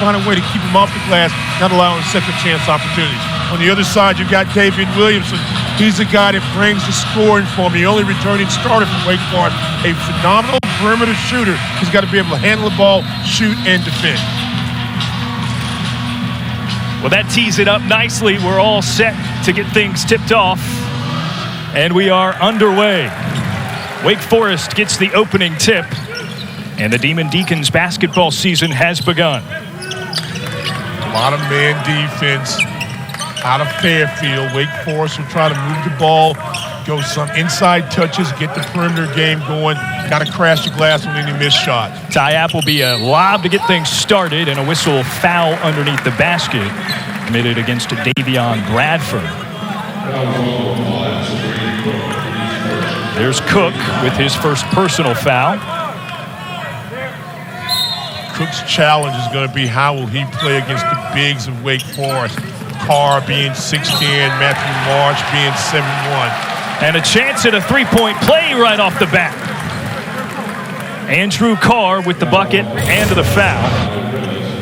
find a way to keep him off the glass, not allowing second chance opportunities. On the other side, you've got Daivien Williams. He's the guy that brings the scoring for him. The only returning starter from Wake Forest. A phenomenal perimeter shooter. He's got to be able to handle the ball, shoot, and defend. Well, that tees it up nicely. We're all set to get things tipped off. And we are underway. Wake Forest gets the opening tip. And the Demon Deacons basketball season has begun. A lot of man defense out of Fairfield. Wake Forest will try to move the ball, go some inside touches, get the perimeter game going. Got to crash the glass on any missed shot. Ty Appleby, a lob to get things started, and a whistle foul underneath the basket committed against Daivien Bradford. There's Cook with his first personal foul. Cook's challenge is going to be how will he play against the bigs of Wake Forest. Carr being 6'10", Matthew Marsh being 7'1". And a chance at a three-point play right off the bat. Andrew Carr with the bucket and the foul.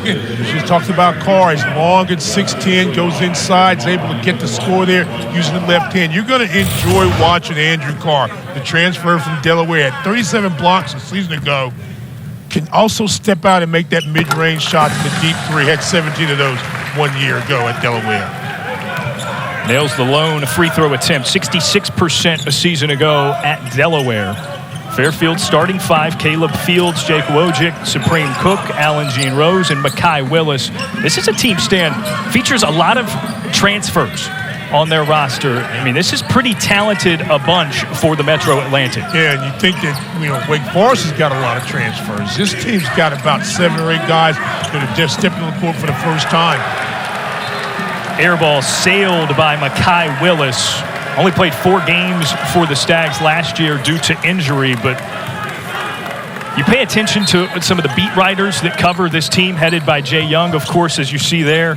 She talks about Carr. He's long at 6'10", goes inside, is able to get the score there using the left hand. You're going to enjoy watching Andrew Carr, the transfer from Delaware. Had 37 blocks a season ago. Can also step out and make that mid-range shot to the deep three. Had 17 of those 1 year ago at Delaware. Nails the lone free throw attempt, 66% a season ago at Delaware. Fairfield starting five: Caleb Fields, Jake Wojcik, Supreme Cook, Alan Jean Rose, and Makai Willis. This is a team, Stan, features a lot of transfers on their roster. I mean, this is pretty talented a bunch for the Metro Atlantic. Yeah, and you think that, Wake Forest has got a lot of transfers. This team's got about 7 or 8 guys that are just stepping on the court for the first time. Air ball sailed by Makai Willis. Only played 4 games for the Stags last year due to injury, but you pay attention to some of the beat writers that cover this team, headed by Jay Young, of course, as you see there.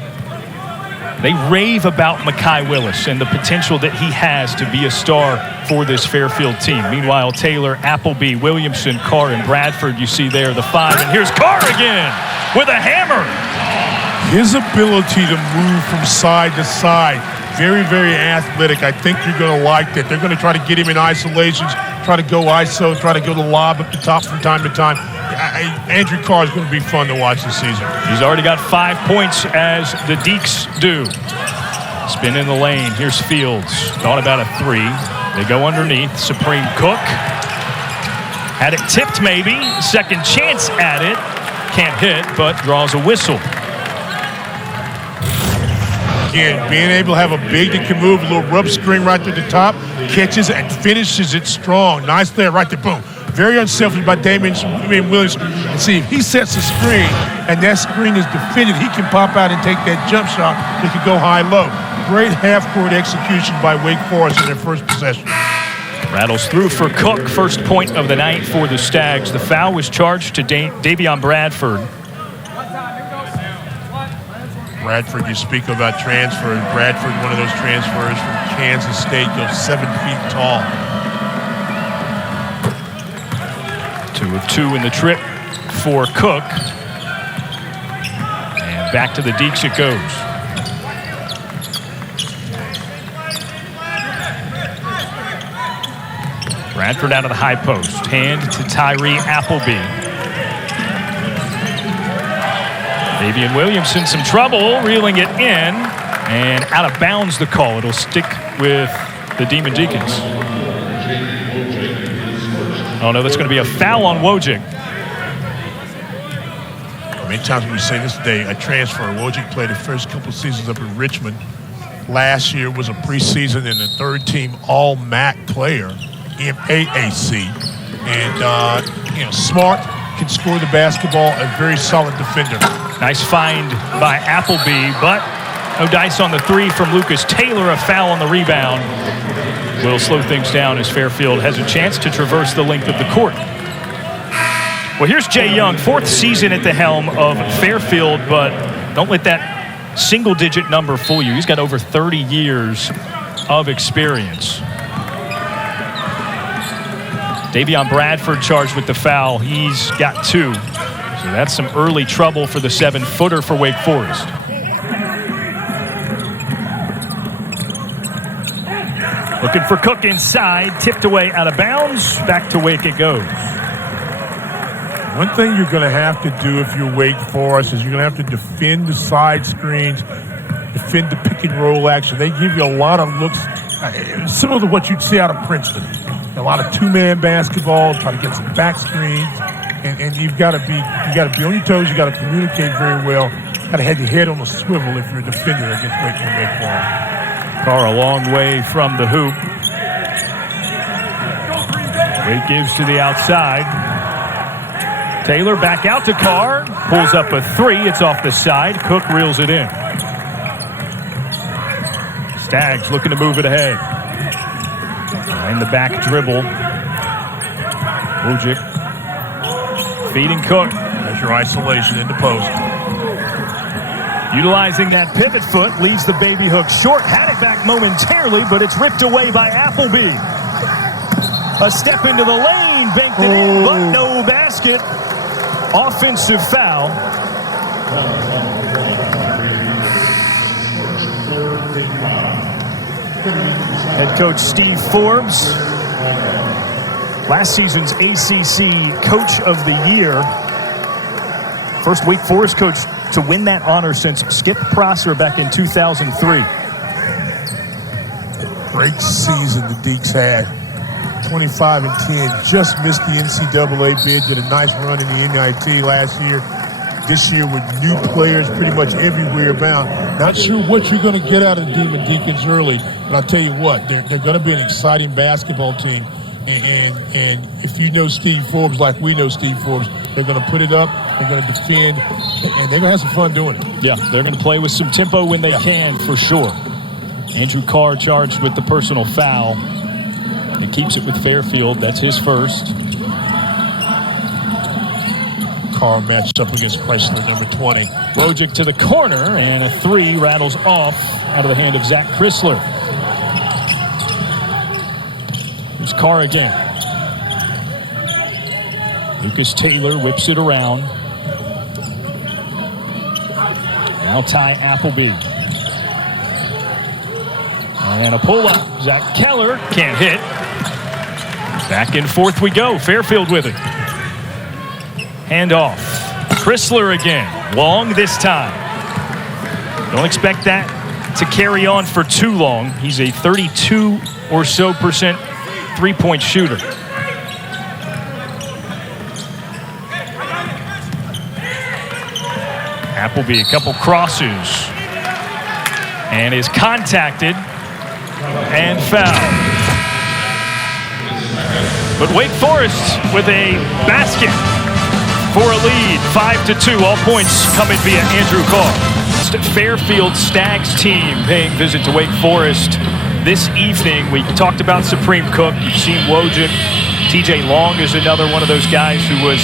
They rave about Makai Willis and the potential that he has to be a star for this Fairfield team. Meanwhile, Taylor, Appleby, Williamson, Carr, and Bradford, you see there, the 5. And here's Carr again with a hammer. His ability to move from side to side, very, very athletic. I think you're going to like that. They're going to try to get him in isolations, try to go ISO, try to go to lob up the top from time to time. Andrew Carr is going to be fun to watch this season. He's already got 5 points, as the Deacs do. Spin in the lane. Here's Fields. Thought about a 3. They go underneath. Supreme Cook. Had it tipped maybe. Second chance at it. Can't hit, but draws a whistle. Again, being able to have a big that can move, a little rub screen right to the top, catches and finishes it strong. Nice there, right there, boom. Very unselfish by Daivien Williams. And see, if he sets a screen and that screen is defended, he can pop out and take that jump shot. He can go high-low. Great half-court execution by Wake Forest in their first possession. Rattles through for Cook. First point of the night for the Stags. The foul was charged to Daivien Bradford. Bradford, you speak about transfer. Bradford, one of those transfers from Kansas State, goes 7 feet tall. 2 of 2 in the trip for Cook. And back to the Deacs it goes. Bradford out of the high post. Hand to Tyree Appleby. Daivien Williamson, some trouble, reeling it in, and out of bounds the call. It'll stick with the Demon Deacons. Oh no, that's going to be a foul on Wojcik. Many times we say this today, a transfer. Wojcik played the first couple seasons up in Richmond. Last year was a preseason and a third-team All-MAC player in AAC. And, smart, can score the basketball, a very solid defender. Nice find by Appleby, but no dice on the 3 from Lucas Taylor. A foul on the rebound will slow things down as Fairfield has a chance to traverse the length of the court. Well, here's Jay Young, 4th season at the helm of Fairfield, but don't let that single-digit number fool you. He's got over 30 years of experience. Daivien Bradford charged with the foul. He's got 2. So that's some early trouble for the 7-footer for Wake Forest. Looking for Cook inside, tipped away out of bounds. Back to Wake it goes. One thing you're going to have to do if you're Wake Forest is you're going to have to defend the side screens, defend the pick and roll action. They give you a lot of looks, similar to what you'd see out of Princeton. A lot of two-man basketball, try to get some back screens, and you've got to be on your toes. You got to communicate very well. Got to have your head on the swivel if you're a defender against Wake Forest. Carr a long way from the hoop. Wake gives to the outside. Taylor back out to Carr. Pulls up a three. It's off the side. Cook reels it in. Stags looking to move it ahead. Behind the back dribble. Wojcik feeding Cook. There's your isolation in the post. Utilizing that pivot foot, leaves the baby hook short. Had it back momentarily, but it's ripped away by Appleby. A step into the lane, banked it in, but no basket. Offensive foul. Head coach Steve Forbes, last season's ACC Coach of the Year. First Wake Forest coach to win that honor since Skip Prosser back in 2003. Great season the Deacs had. 25-10, just missed the NCAA bid, did a nice run in the NIT last year. This year with new players pretty much everywhere bound. Not sure what you're going to get out of the Demon Deacons early, but I'll tell you what, they're going to be an exciting basketball team. And if you know Steve Forbes like we know Steve Forbes, they're going to put it up, they're going to defend, and they're going to have some fun doing it. Yeah, they're going to play with some tempo when they can, for sure. Andrew Carr charged with the personal foul. He keeps it with Fairfield. That's his first. Carr matched up against Chrysler, number 20. Wojcik to the corner, and a three rattles off out of the hand of Zach Chrysler. Here's Carr again. Lucas Taylor whips it around. Now Ty Appleby. And a pull-up. Zach Keller can't hit. Back and forth we go. Fairfield with it. Hand off. Chrysler again. Long this time. Don't expect that to carry on for too long. He's a 32 or so % three-point shooter. Appleby, a couple crosses. And is contacted and fouled. But Wake Forest with a basket for a lead, 5-2. All points coming via Andrew Carr. Fairfield Stags team paying visit to Wake Forest this evening. We talked about Supreme Cook. You've seen Wojcik. TJ Long is another one of those guys who was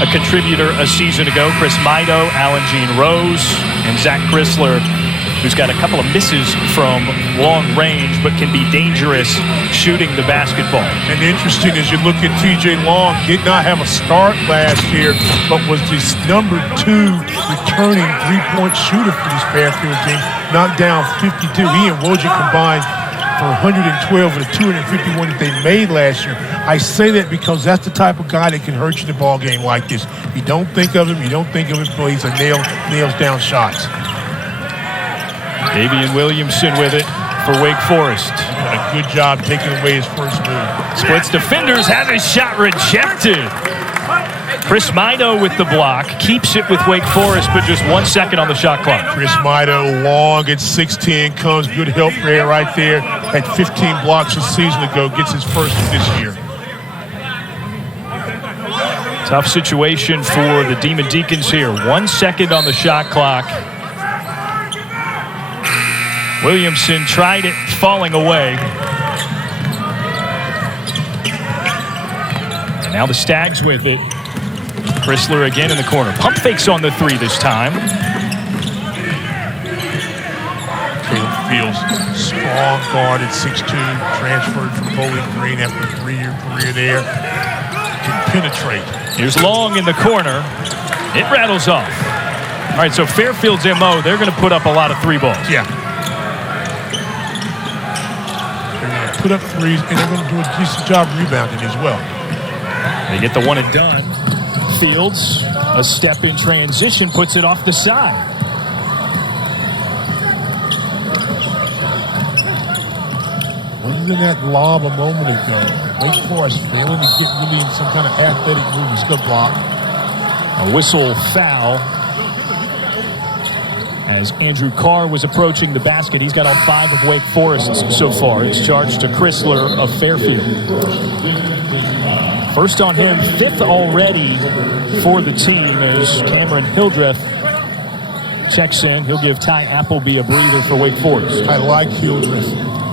a contributor a season ago. Chris Mido, Alan Jean Rose, and Zach Chrysler, who's got a couple of misses from long range, but can be dangerous shooting the basketball. And interesting as you look at TJ Long, did not have a start last year, but was this number 2 returning three-point shooter for this Fairfield team. Knocked down 52. He and Wojcik combined for 112 of the 251 that they made last year. I say that because that's the type of guy that can hurt you in a ball game like this. You don't think of him, but he's a nails down shots. Daivien Williamson with it for Wake Forest. A good job taking away his first move. Splits defenders, has his shot rejected. Chris Mido with the block, keeps it with Wake Forest, but just 1 second on the shot clock. Chris Mido, long at 6'10", comes, good help there right there. Had 15 blocks a season ago, gets his first this year. Tough situation for the Demon Deacons here. 1 second on the shot clock. Williamson tried it, falling away. And now the Stags with it. Chrysler again in the corner. Pump fakes on the three this time. Caleb Fields, strong guard at 6'2", transferred from Bowling Green after a 3-year career there. can penetrate. Here's Long in the corner. It rattles off. All right, so Fairfield's MO, they're going to put up a lot of 3 balls. Yeah. They're going to put up 3s, and they're going to do a decent job rebounding as well. They get the one and done. Fields, a step in transition, puts it off the side. Wasn't that lob a moment ago? Wake Forest failing to get really in some kind of athletic move. It's good block. A whistle foul as Andrew Carr was approaching the basket. He's got all 5 of Wake Forest so far. It's charged to Chrysler of Fairfield. First on him, 5th already for the team as Cameron Hildreth checks in. He'll give Ty Appleby a breather for Wake Forest. I like Hildreth.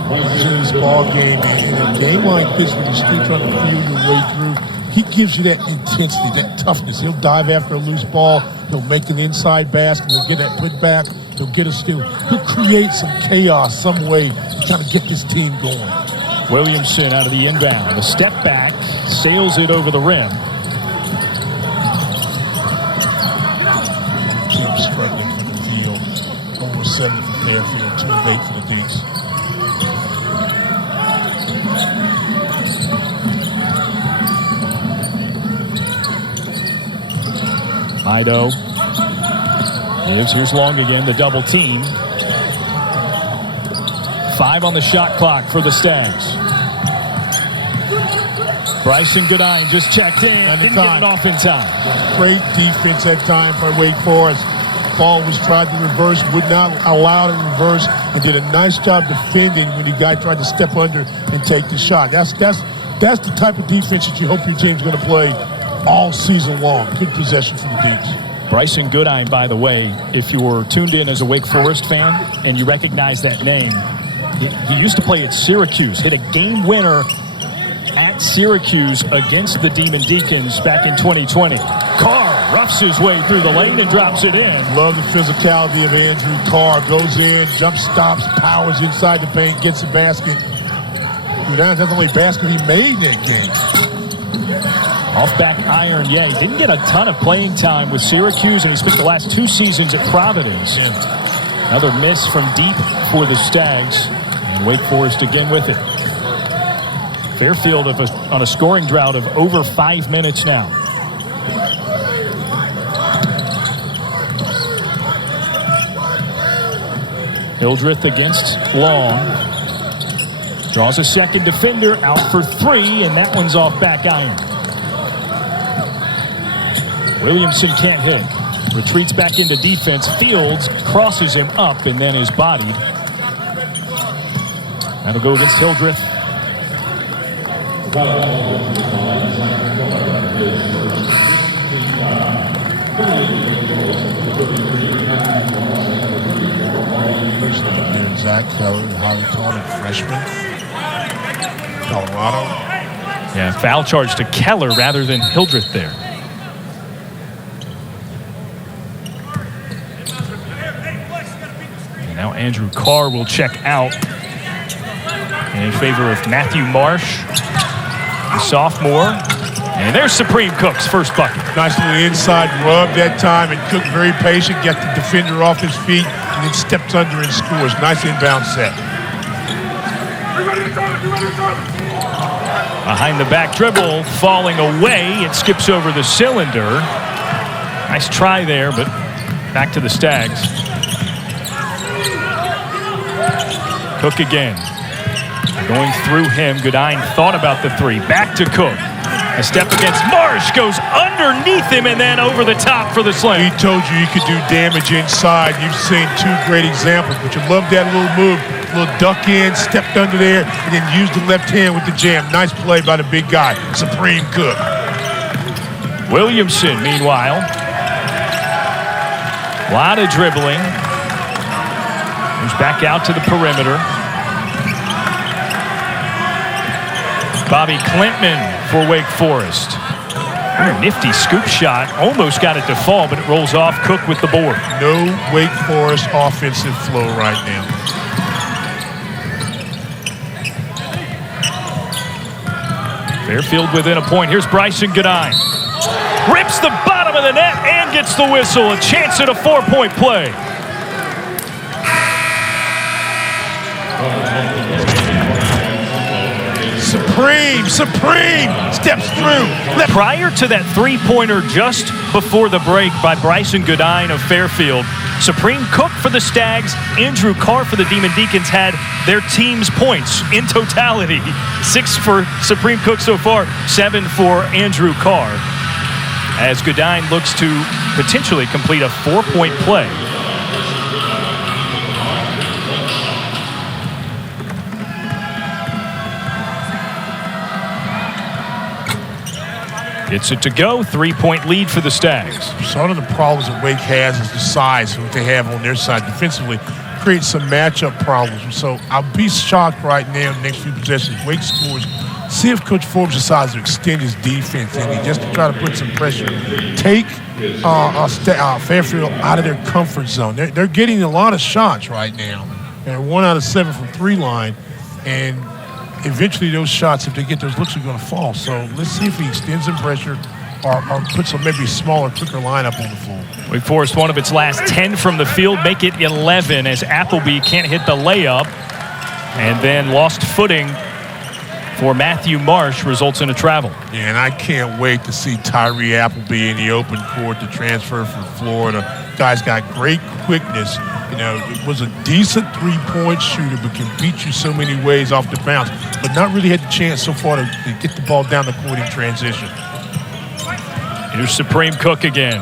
He's in this ball game. In a game like this, when you're still trying to feel your way through, he gives you that intensity, that toughness. He'll dive after a loose ball. He'll make an inside basket. He'll get that putback. He'll get a steal. He'll create some chaos some way to kind of get this team going. Williamson out of the inbound. A step back, sails it over the rim. Team struggling for the field. Over 7 for Fairfield, 2 of 8 for the Deacs. Ido gives. Here's Long again, the double team. 5 on the shot clock for the Stags. Bryson Goodine just checked in. Didn't get it off in time. Great defense that time for Wake Forest. Ball was tried to reverse, would not allow it to reverse, and did a nice job defending when the guy tried to step under and take the shot. That's the type of defense that you hope your team's going to play all season long. Good possession from the Deacs. Bryson Goodine, by the way, if you're tuned in as a Wake Forest fan and you recognize that name, he used to play at Syracuse, hit a game winner at Syracuse against the Demon Deacons back in 2020. Carr roughs his way through the lane and drops it in. Love the physicality of Andrew Carr. Goes in, jump stops, powers inside the paint, gets the basket. That's the only basket he made that game. Off back iron, yeah, he didn't get a ton of playing time with Syracuse, and he spent the last 2 seasons at Providence. Yeah. Another miss from deep for the Stags, and Wake Forest again with it. Fairfield on a scoring drought of over 5 minutes now. Hildreth against Long. Draws a second defender, out for 3, and that one's off back iron. Williamson can't hit. Retreats back into defense. Fields crosses him up and then is bodied. That'll go against Hildreth. Zach Keller, the highly talented freshman. Colorado. Yeah, foul charge to Keller rather than Hildreth there. And now Andrew Carr will check out in favor of Matthew Marsh, the sophomore. And there's Supreme Cook's first bucket. Nice little inside rub that time, and Cook very patient, got the defender off his feet, and then steps under and scores. Nice inbound set. Behind the back dribble, falling away. It skips over the cylinder. Nice try there, but back to the Stags. Cook again. Going through him. Goodine thought about the 3. Back to Cook. A step against Marsh, goes underneath him and then over the top for the slam. He told you could do damage inside. You've seen 2 great examples, but you love that little move. Little duck in, stepped under there, and then used the left hand with the jam. Nice play by the big guy, Supreme Cook. Williamson, meanwhile. A lot of dribbling. Moves back out to the perimeter. Bobi Klintman for Wake Forest. Nifty scoop shot. Almost got it to fall, but it rolls off. Cook with the board. No Wake Forest offensive flow right now. Fairfield within a point. Here's Bryson Goodine. Rips the bottom of the net and gets the whistle. A chance at a 4-point play. Supreme steps through. Prior to that three-pointer just before the break by Bryson Goodine of Fairfield, Supreme Cook for the Stags, Andrew Carr for the Demon Deacons had their team's points in totality. 6 for Supreme Cook so far, 7 for Andrew Carr, as Goodine looks to potentially complete a 4-point play. Gets it to go. 3-point lead for the Stags. Some of the problems that Wake has is the size of what they have on their side defensively creates some matchup problems. So I'll be shocked right now in the next few possessions. Wake scores. See if Coach Forbes decides to extend his defense in just to try to put some pressure. Take Fairfield out of their comfort zone. They're getting a lot of shots right now. They're 1 out of 7 from 3 line, and eventually those shots, if they get those looks, are going to fall. So let's see if he extends some pressure or puts a maybe smaller, quicker lineup on the floor. Wake Forest, one of its last 10 from the field, make it 11 as Appleby can't hit the layup. And then lost footing for Matthew Marsh results in a travel. Yeah, and I can't wait to see Tyree Appleby in the open court, the transfer from Florida. Guy's got great quickness. You know, it was a decent three-point shooter, but can beat you so many ways off the bounce, but not really had the chance so far to get the ball down the court in transition. Here's Supreme Cook again.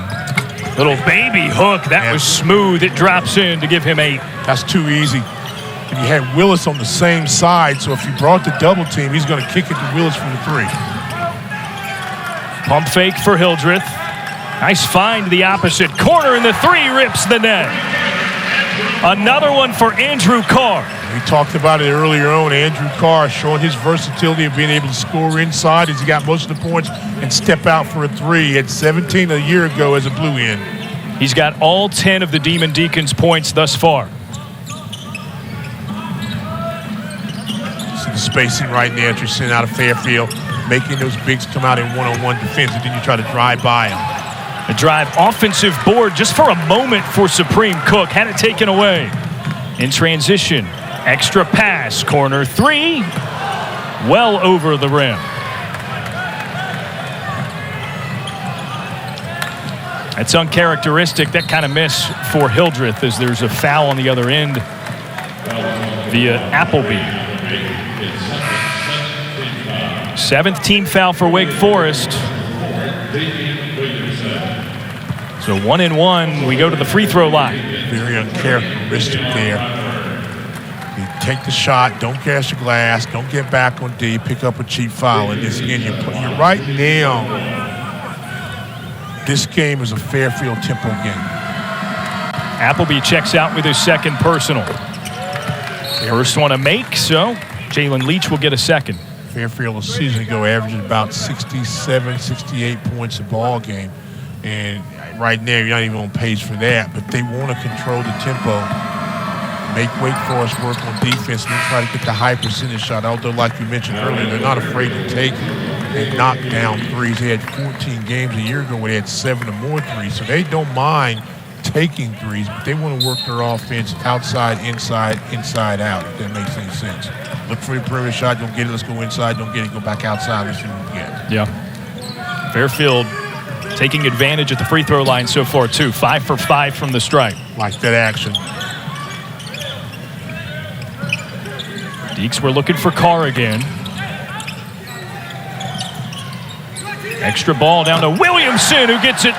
Little baby hook. That was smooth. It drops in to give him 8. That's too easy. And you had Willis on the same side, so if you brought the double team, he's going to kick it to Willis for the 3. Pump fake for Hildreth. Nice find the opposite corner, and the 3 rips the net. Another one for Andrew Carr. We talked about it earlier on. Andrew Carr showing his versatility of being able to score inside as he got most of the points and step out for a 3. He had 17 a year ago as a blue end. He's got all 10 of the Demon Deacons points thus far. See the spacing right now that you're sending out of Fairfield, making those bigs come out in one-on-one defense, and then you try to drive by them. A drive offensive board just for a moment for Supreme Cook. Had it taken away. In transition, extra pass, corner 3, well over the rim. That's uncharacteristic, that kind of miss for Hildreth, as there's a foul on the other end via Appleby. 7th team foul for Wake Forest. So 1 and 1, we go to the free throw line. Very uncharacteristic there. You take the shot, don't catch the glass, don't get back on D, pick up a cheap foul. And this, again, you're right now, this game is a Fairfield tempo game. Appleby checks out with his 2nd personal. First one to make, so Jalen Leach will get a 2nd. Fairfield a season ago averaged about 67, 68 points a ball game. And right now, you're not even on pace for that, but they want to control the tempo, make Wake Forest work on defense, and then try to get the high percentage shot. Although, like you mentioned earlier, they're not afraid to take and knock down threes. They had 14 games a year ago where they had 7 or more threes, so they don't mind taking threes, but they want to work their offense outside, inside, inside out, if that makes any sense. Look for the perimeter shot, don't get it, let's go inside, don't get it, go back outside, let's see what we get. Yeah. Fairfield taking advantage at the free throw line so far, too. 5 for 5 from the stripe. Like that action. Deacs were looking for Carr again. Extra ball down to Williamson, who gets it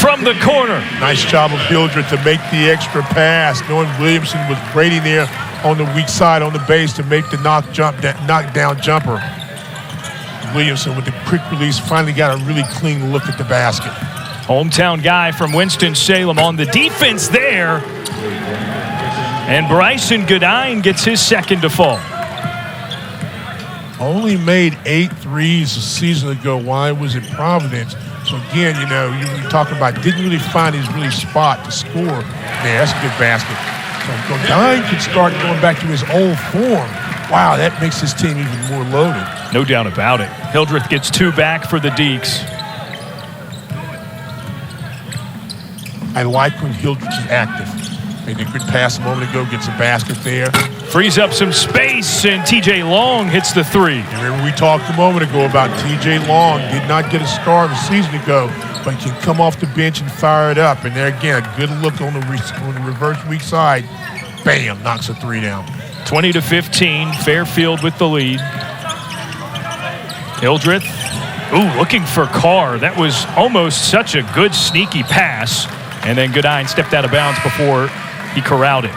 from the corner. Nice job of Hildreth to make the extra pass, knowing Williamson was waiting there on the weak side on the base to make the knockdown jumper. Williamson with the quick release finally got a really clean look at the basket. Hometown guy from Winston-Salem on the defense there. And Bryson Goodine gets his 2nd to fall. Only made 8 threes a season ago. Why was it Providence? So again, you know, you're talking about didn't really find his really spot to score there. That's a good basket. So Goodine could start going back to his old form wow, that makes his team even more loaded. No doubt about it. Hildreth gets 2 back for the Deacs. I like when Hildreth is active. Made a good pass a moment ago, gets a basket there. Frees up some space, and TJ Long hits the 3. And remember, we talked a moment ago about TJ Long. Did not get a start a season ago, but can come off the bench and fire it up. And there again, a good look on the reverse weak side. Bam, knocks a 3 down. 20-15, Fairfield with the lead. Hildreth, looking for Carr. That was almost such a good sneaky pass. And then Goodine stepped out of bounds before he corralled it.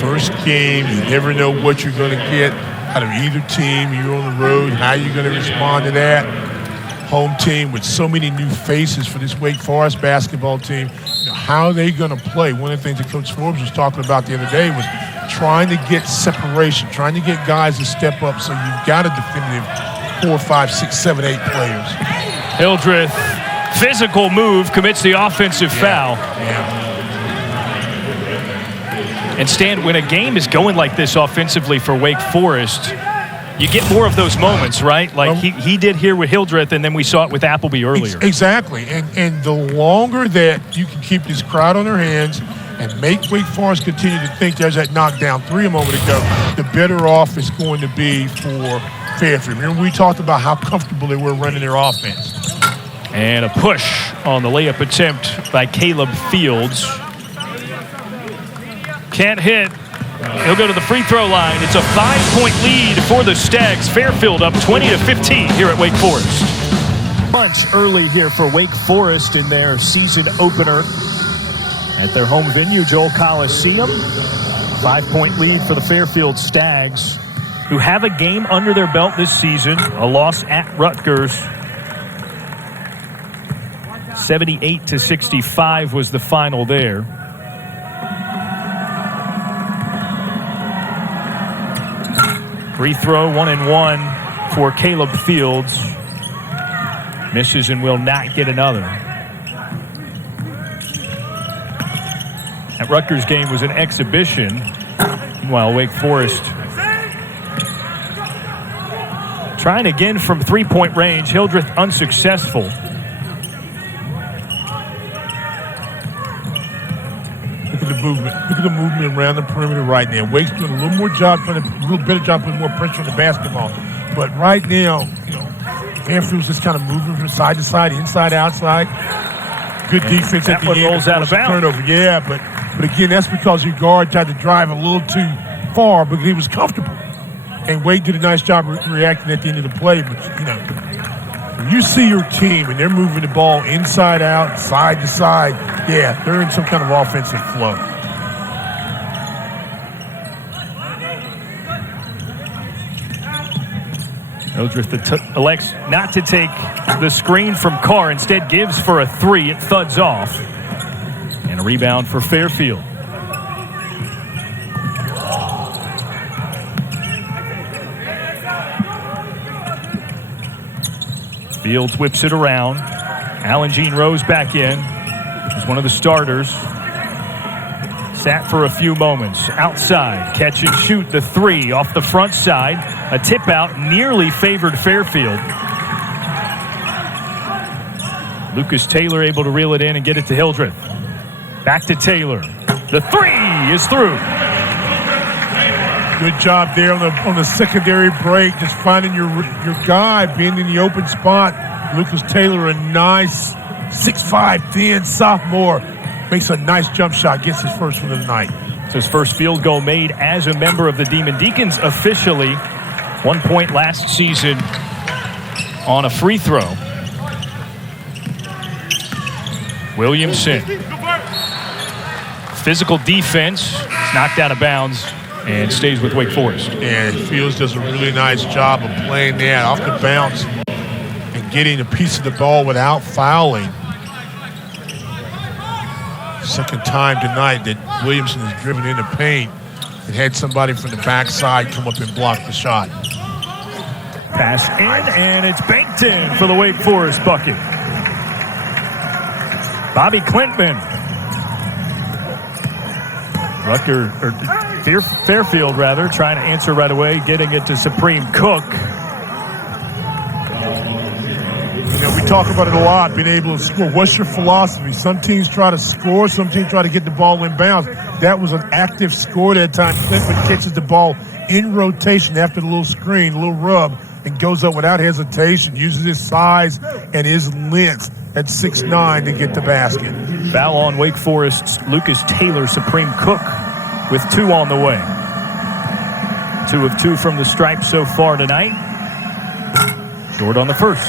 First game, you never know what you're going to get out of either team. You're on the road. How you're going to respond to that? Home team with so many new faces for this Wake Forest basketball team. You know, how are they going to play? One of the things that Coach Forbes was talking about the other day was trying to get separation, trying to get guys to step up so you've got a definitive 4, 5, 6, 7, 8 players. Hildreth, physical move, commits the offensive foul. Yeah. And Stan, when a game is going like this offensively for Wake Forest, you get more of those moments, right? Like he did here with Hildreth, and then we saw it with Appleby earlier. Exactly. And the longer that you can keep this crowd on their hands and make Wake Forest continue to think there's that knockdown 3 a moment ago, the better off it's going to be for Fairfield. Remember, we talked about how comfortable they were running their offense. And a push on the layup attempt by Caleb Fields. Can't hit. He'll go to the free throw line. It's a 5-point lead for the Stags. Fairfield up 20-15 here at Wake Forest. Bunch early here for Wake Forest in their season opener at their home venue, Joel Coliseum. 5-point lead for the Fairfield Stags, who have a game under their belt this season, a loss at Rutgers. 78-65 was the final there. Free throw, 1-and-1 for Caleb Fields. Misses and will not get another. That Rutgers game was an exhibition, while Wake Forest trying again from 3-point range. Hildreth unsuccessful. Look at the movement. Look at the movement around the perimeter right now. Wake's doing a little more job, a little better job putting more pressure on the basketball. But right now, you know, Fairfield's just kind of moving from side to side, inside, outside. Good defense at the end. That one rolls out of bounds. Turnover, yeah, but again, that's because your guard tried to drive a little too far, but he was comfortable. And Wake did a nice job reacting at the end of the play. But, you know, when you see your team and they're moving the ball inside out, side to side, yeah, they're in some kind of offensive flow. Hildreth elects not to take the screen from Carr, instead gives for a 3. It thuds off. And a rebound for Fairfield. Fields whips it around. Alan Jean Rose back in. He's one of the starters. Sat for a few moments. Outside, catch and shoot the 3 off the front side. A tip out nearly favored Fairfield. Lucas Taylor able to reel it in and get it to Hildreth. Back to Taylor. The 3 is through. Good job there on the secondary break, just finding your guy, being in the open spot. Lucas Taylor, a nice 6'5", thin sophomore, makes a nice jump shot, gets his first one of the night. It's his first field goal made as a member of the Demon Deacons officially. 1 point last season on a free throw. Williamson. Physical defense. It's knocked out of bounds and stays with Wake Forest. And Fields does a really nice job of playing that off the bounce and getting a piece of the ball without fouling. Second time tonight that Williamson has driven into paint and had somebody from the backside come up and block the shot. Pass in, and it's banked in for the Wake Forest bucket. Bobi Klintman. Fairfield, trying to answer right away, getting it to Supreme Cook. We talk about it a lot, being able to score. What's your philosophy? Some teams try to score, some teams try to get the ball in bounds. That was an active score that time. Klintman catches the ball in rotation after the little screen, little rub, and goes up without hesitation, uses his size and his length at 6'9" to get the basket. Foul on Wake Forest's Lucas Taylor. Supreme Cook with 2 on the way. 2 of 2 from the stripe so far tonight. Short on the first.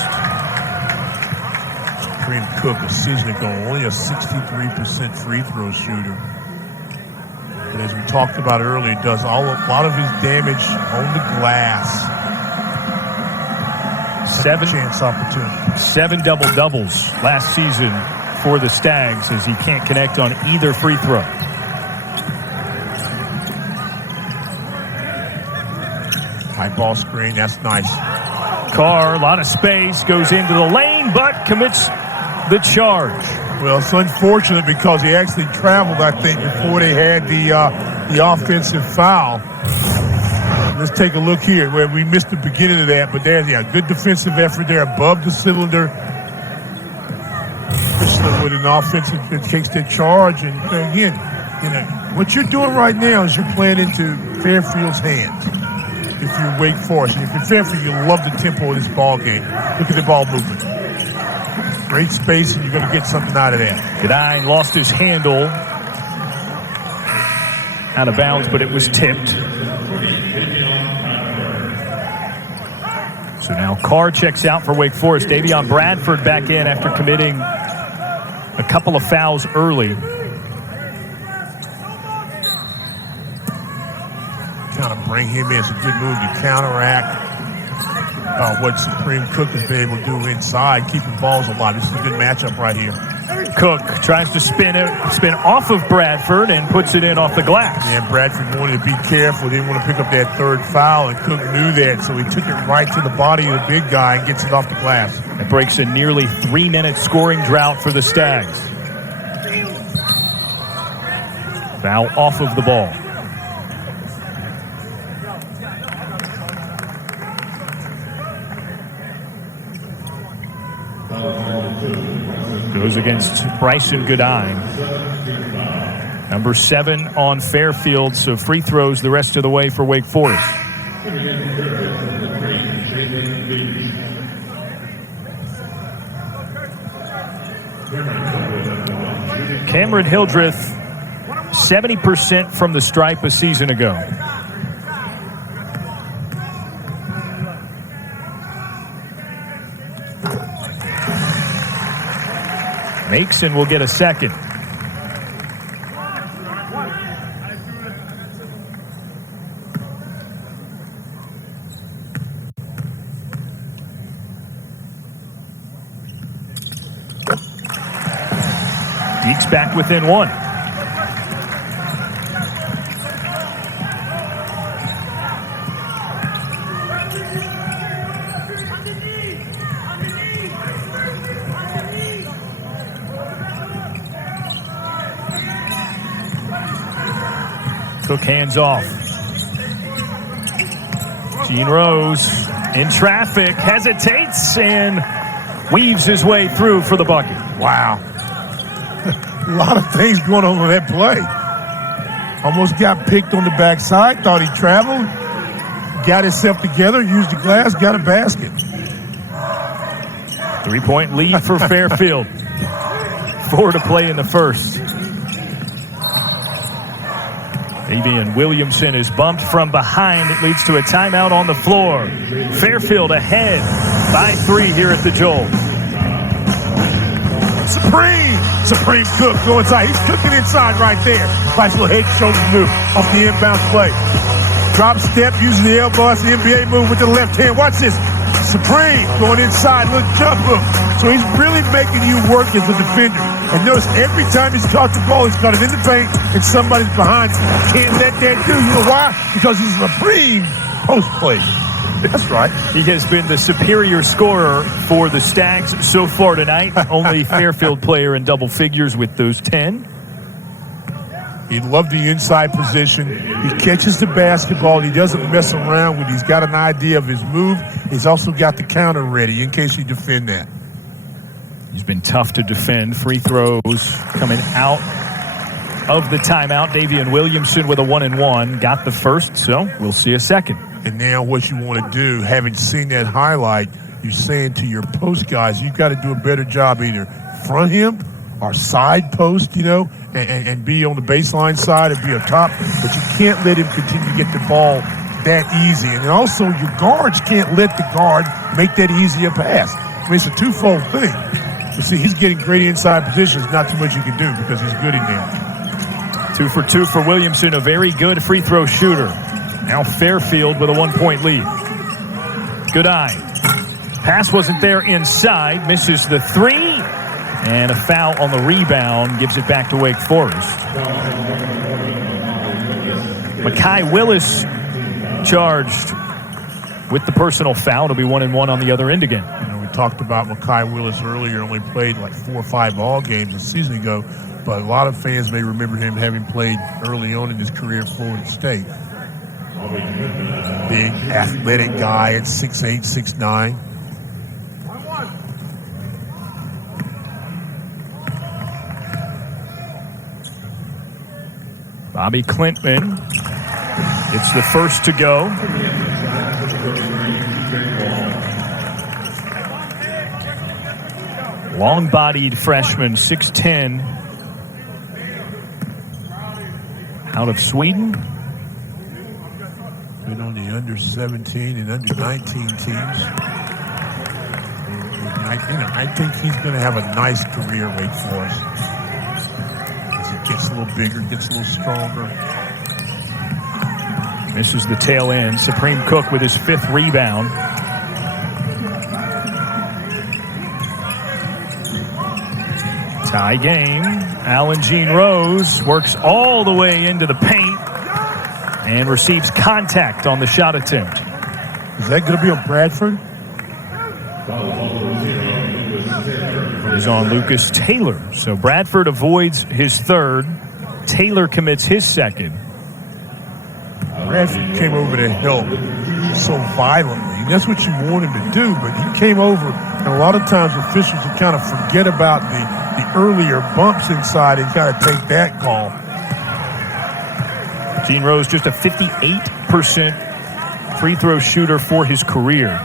Supreme Cook, a season ago, only a 63% free throw shooter. But as we talked about earlier, does a lot of his damage on the glass. 7 chance opportunity. 7 double-doubles last season for the Stags as he can't connect on either free throw. High ball screen, that's nice. Carr, a lot of space, goes into the lane, but commits the charge. Well, it's unfortunate because he actually traveled, I think, before they had the offensive foul. Let's take a look here where we missed the beginning of that, but there's good defensive effort there above the cylinder. With an offensive that takes their charge, and again, what you're doing right now is you're playing into Fairfield's hands. If you're Wake Forest, and if you're Fairfield, you love the tempo of this ball game. Look at the ball movement. Great space, and you're going to get something out of that. Godine lost his handle. Out of bounds, but it was tipped. So now Carr checks out for Wake Forest. Daivien Bradford back in after committing a couple of fouls early. Kind of bring him in. It's a good move to counteract what Supreme Cook has been able to do inside, keeping balls alive. This is a good matchup right here. Cook tries to spin off of Bradford and puts it in off the glass. Yeah, Bradford wanted to be careful. Didn't want to pick up that third foul, and Cook knew that, so he took it right to the body of the big guy and gets it off the glass. It breaks a nearly 3-minute scoring drought for the Stags. Foul off of the ball. Goes against Bryson Godine. Number 7 on Fairfield, so free throws the rest of the way for Wake Forest. Cameron Hildreth, 70% from the stripe a season ago. Makes and will get a second. Deacs back within 1. Cook hands off. Gene Rose in traffic, hesitates, and weaves his way through for the bucket. Wow. A lot of things going on with that play. Almost got picked on the backside, thought he traveled, got himself together, used the glass, got a basket. 3-point lead for Fairfield. 4 to play in the first. Daivien Williamson is bumped from behind. It leads to a timeout on the floor. Fairfield ahead by 3 here at the Joel. Supreme Cook go inside. He's cooking inside right there. Nice little head shoulder move off the inbound play. Drop step using the elbow. That's the NBA move with the left hand. Watch this. Supreme going inside, little jump hook. So he's really making you work as a defender. And notice every time he's caught the ball, he's got it in the paint and somebody's behind him. Can't let that do. You know why? Because he's a supreme post play. That's right. He has been the superior scorer for the Stags so far tonight. Only Fairfield player in double figures with those 10. He loved the inside position. He catches the basketball. He doesn't mess around when he's got an idea of his move. He's also got the counter ready in case you defend that. He's been tough to defend. Free throws coming out of the timeout. Daivien Williamson with a 1-and-1. Got the first, so we'll see a second. And now what you want to do, having seen that highlight, you're saying to your post guys, you've got to do a better job either front him or side post, and be on the baseline side and be up top. But you can't let him continue to get the ball that easy. And also your guards can't let the guard make that easy a pass. I mean, it's a twofold thing. But see, he's getting great inside positions. Not too much you can do because he's good in there. 2 for 2 for Williamson, a very good free throw shooter. Now Fairfield with a 1-point lead. Good eye. Pass wasn't there inside. Misses the three. And a foul on the rebound. Gives it back to Wake Forest. Makai Willis charged with the personal foul. It'll be 1-and-1 on the other end again. We talked about Makai Willis earlier. Only played like 4 or 5 ball games a season ago. But a lot of fans may remember him having played early on in his career at Florida State. Big, athletic guy at 6'8", 6'9". Bobi Klintman. It's the first to go. Long-bodied freshman, 6'10", out of Sweden. Been on the under 17 and under 19 teams. I think he's going to have a nice career at Wake Forest. As he gets a little bigger, gets a little stronger. Misses the tail end. Supreme Cook with his 5th rebound. Tie game. Alan Jean Rose works all the way into the paint and receives contact on the shot attempt. Is that going to be on Bradford? Is on Lucas Taylor. So Bradford avoids his 3rd. Taylor commits his 2nd. Bradford came over to help so violently. And that's what you want him to do, but he came over, and a lot of times officials will kind of forget about the earlier bumps inside and kind of take that call. Jean Rose just a 58% free throw shooter for his career.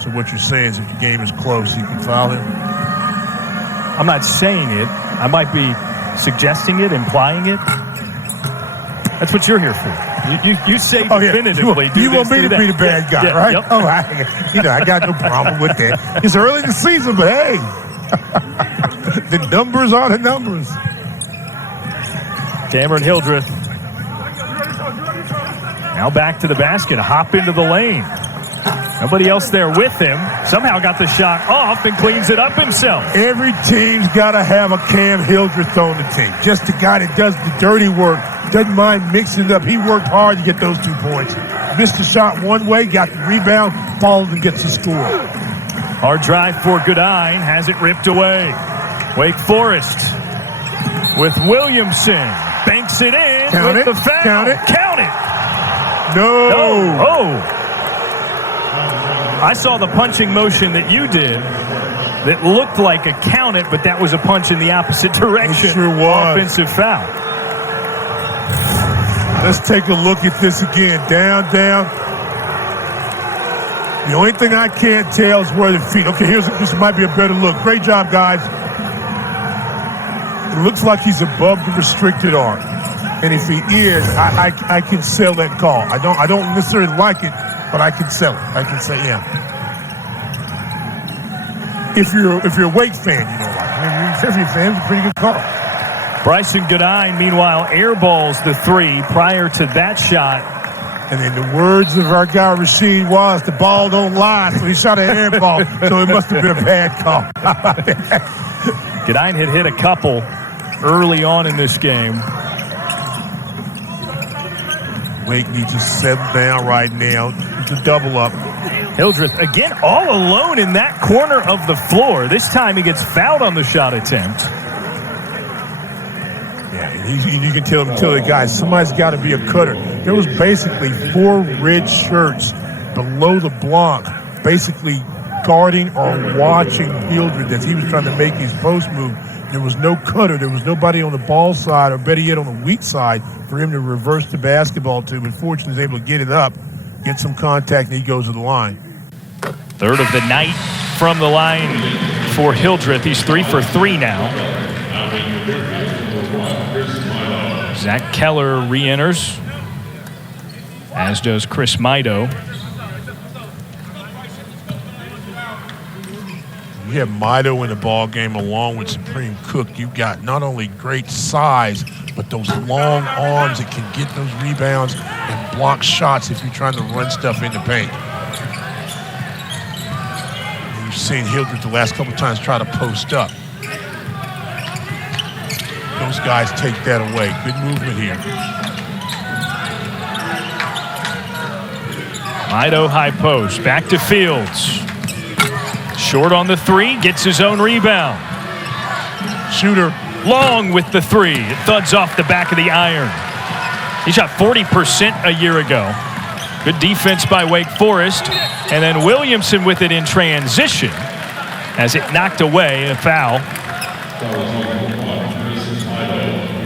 So what you're saying is if the game is close, you can foul him? I'm not saying it. I might be suggesting it, implying it. That's what you're here for. You say definitively. You want me to be the bad guy, right? Yep. Oh, I got no problem with that. It's early in the season, but hey, the numbers are the numbers. Cameron Hildreth now back to the basket, hop into the lane. Nobody else there with him. Somehow got the shot off and cleans it up himself. Every team's got to have a Cam Hildreth on the team. Just the guy that does the dirty work. Doesn't mind mixing it up. He worked hard to get those 2 points. Missed the shot one way, got the rebound, followed and gets the score. Hard drive for Goodine, has it ripped away. Wake Forest with Williamson. Banks it in with the foul. Count it. Count it. No. Oh. I saw the punching motion that you did that looked like a count it, but that was a punch in the opposite direction. It sure was. Offensive foul. Let's take a look at this again. Down. The only thing I can't tell is where the feet. Okay, this might be a better look. Great job, guys. It looks like he's above the restricted arc. And if he is, I can sell that call. I don't necessarily like it, but I can sell it. I can say, yeah. If you're a Wake fan, you don't like it. If you're a Fairfield fan, it's a pretty good call. Bryson Goodine, meanwhile, airballs the 3 prior to that shot. And in the words of our guy Rasheed Wallace, the ball don't lie, so he shot an air ball, so it must have been a bad call. Goodine had hit a couple early on in this game. Wake needs to settle down right now. It's a double up. Hildreth, again, all alone in that corner of the floor. This time he gets fouled on the shot attempt. Yeah, and you can tell the guys, somebody's got to be a cutter. There was basically 4 red shirts below the block, basically guarding or watching Hildreth as he was trying to make his post move. There was no cutter. There was nobody on the ball side, or better yet, on the weak side for him to reverse the basketball to. But fortunately, he's able to get it up, get some contact, and he goes to the line. Third of the night from the line for Hildreth. He's 3 for 3 now. Zach Keller re-enters, as does Chris Mido. You have Mido in the ball game along with Supreme Cook. You've got not only great size, but those long arms that can get those rebounds and block shots if you're trying to run stuff in the paint. You've seen Hildreth the last couple times try to post up. Those guys take that away. Good movement here. Mido high post, back to Fields. Short on the 3, gets his own rebound. Shooter. Long with the 3. It thuds off the back of the iron. He shot 40% a year ago. Good defense by Wake Forest. And then Williamson with it in transition as it knocked away, a foul.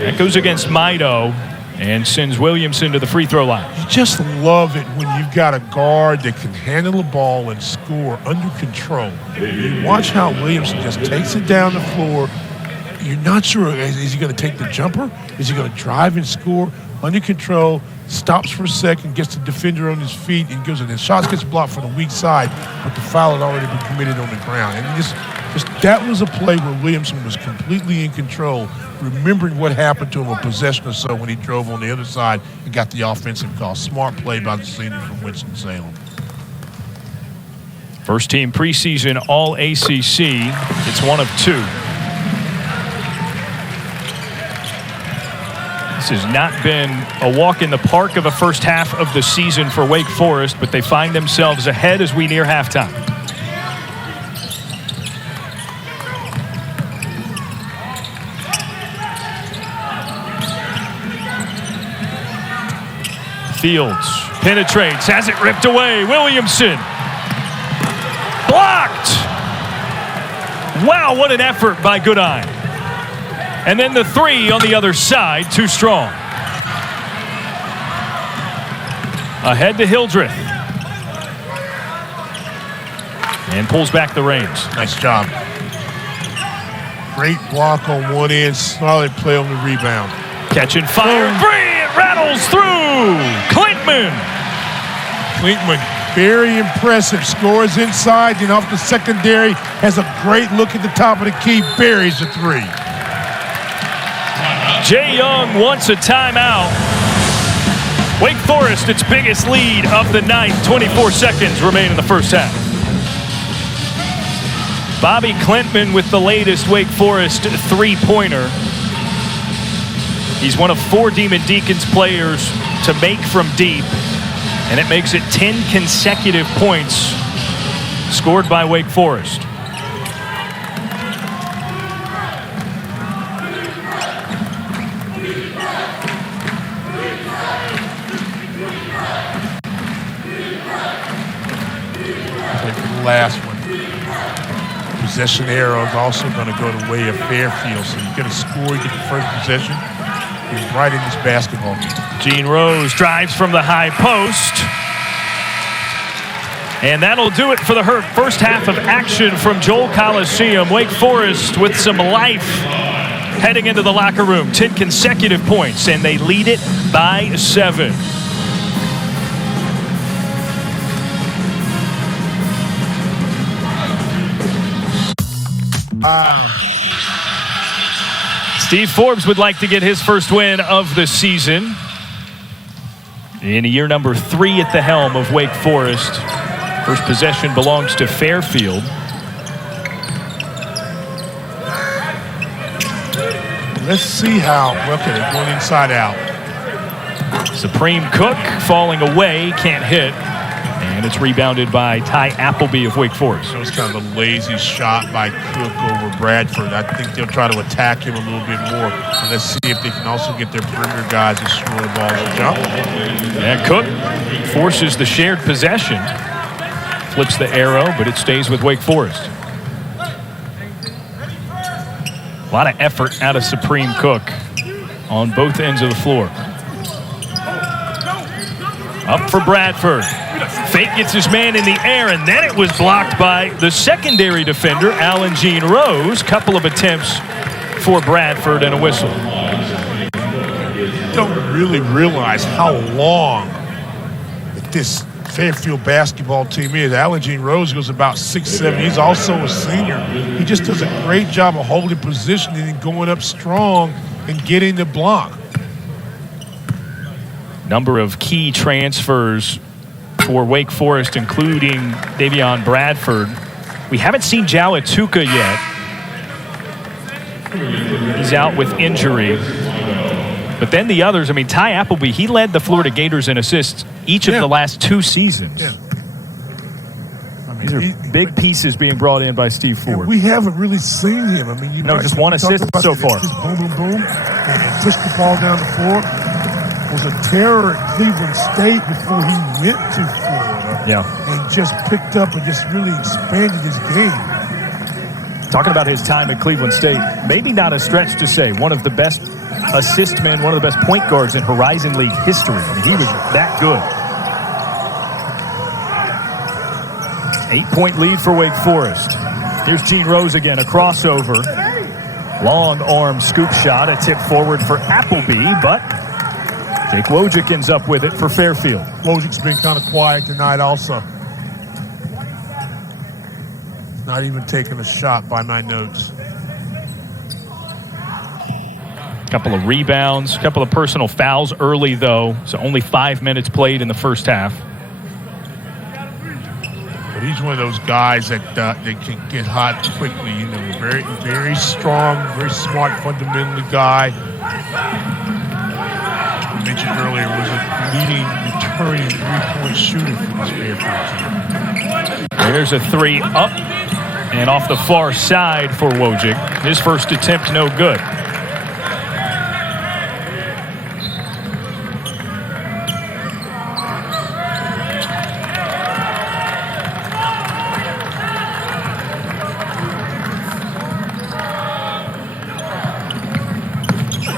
That goes against Mido and sends Williamson to the free throw line. You just love it when you've got a guard that can handle the ball and score under control. You watch how Williamson just takes it down the floor. You're not sure, is he going to take the jumper? Is he going to drive and score? Under control, stops for a second, gets the defender on his feet, and goes in. The shots gets blocked from the weak side, but the foul had already been committed on the ground. And just that was a play where Williamson was completely in control, remembering what happened to him a possession or so when he drove on the other side and got the offensive call. Smart play by the senior from Winston-Salem. First team preseason all ACC. It's 1 of 2. This has not been a walk in the park of a first half of the season for Wake Forest, but they find themselves ahead as we near halftime. Fields penetrates, has it ripped away. Williamson blocked. Wow, what an effort by Goodine. And then the 3 on the other side, too strong. Ahead to Hildreth. And pulls back the reins. Nice job. Great block on one end, solid play on the rebound. Catching fire, 3, it rattles through. Klintman, very impressive. Scores inside, then off the secondary, has a great look at the top of the key, buries the 3. Jay Young wants a timeout. Wake Forest, its biggest lead of the night. 24 seconds remain in the first half. Bobi Klintman with the latest Wake Forest 3-pointer. He's one of 4 Demon Deacons players to make from deep, and it makes it 10 consecutive points scored by Wake Forest. Last one. Possession arrow is also going to go the way of Fairfield. So you get a score, you get the first possession. He's right in this basketball game. Gene Rose drives from the high post. And that'll do it for the first half of action from Joel Coliseum. Wake Forest with some life heading into the locker room. 10 consecutive points, and they lead it by 7. Steve Forbes would like to get his first win of the season in year number 3 at the helm of Wake Forest. First possession belongs to Fairfield. Let's see how, okay, they're going inside out. Supreme Cook falling away, can't hit. And it's rebounded by Ty Appleby of Wake Forest. It was kind of a lazy shot by Cook over Bradford. I think they'll try to attack him a little bit more. And let's see if they can also get their perimeter guys to score the ball and jump. Yeah, Cook forces the shared possession. Flips the arrow, but it stays with Wake Forest. A lot of effort out of Supreme Cook on both ends of the floor. Up for Bradford. Fake gets his man in the air, and then it was blocked by the secondary defender, Alan Jean Rose. Couple of attempts for Bradford and a whistle. Don't really realize how long this Fairfield basketball team is. Alan Jean Rose goes about 6'7". He's also a senior. He just does a great job of holding position and going up strong and getting the block. Number of key transfers for Wake Forest, including Daivien Bradford. We haven't seen Jao Atuka yet. He's out with injury. But then the others, I mean, Ty Appleby, he led the Florida Gators in assists each of the last 2 seasons. Yeah. I mean, these are big pieces being brought in by Steve Ford. We haven't really seen him. I mean, just one assist so far. Just boom, boom, boom, and push the ball down the floor. Was a terror at Cleveland State before he went to Florida. Yeah. And just picked up and just really expanded his game. Talking about his time at Cleveland State, maybe not a stretch to say one of the best assist men, one of the best point guards in Horizon League history. I mean, he was that good. 8-point lead for Wake Forest. Here's Jean Rose again, a crossover. Long arm scoop shot, a tip forward for Appleby, but Jake Wojcik ends up with it for Fairfield. Wojcik's been kind of quiet tonight also. Not even taking a shot by my notes. Couple of rebounds, couple of personal fouls early, though. So only 5 minutes played in the first half. But he's one of those guys that can get hot quickly. You know, very, very strong, very smart, fundamentally guy. I mentioned earlier was a leading returning three-point shooter for this Fairfield team. There's a three up and off the far side for Wojcik. His first attempt, no good.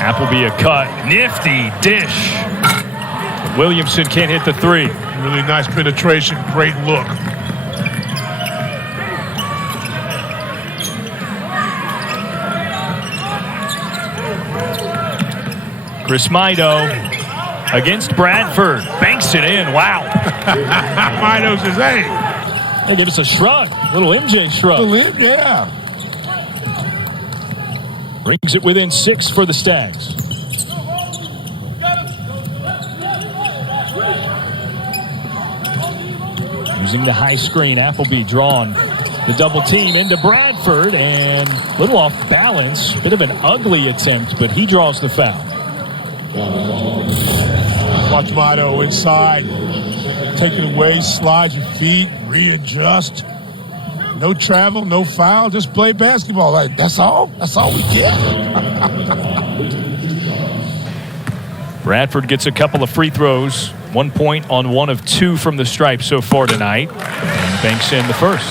Appleby a cut. Nifty dish. Williamson can't hit the three. Really nice penetration. Great look. Chris Mido against Bradford. Banks it in. Wow. Mido says, hey. They give us a shrug. Little MJ shrug. Yeah. Brings it within 6 for the Stags. Using the high screen, Appleby drawn the double team into Bradford, and a little off balance. Bit of an ugly attempt, but he draws the foul. Watch Mido inside. Take it away, slide your feet, readjust. No travel, no foul, just play basketball. Like, that's all? That's all we get? Bradford gets a couple of free throws. 1 point on 1 of 2 from the stripe so far tonight. And banks in the first.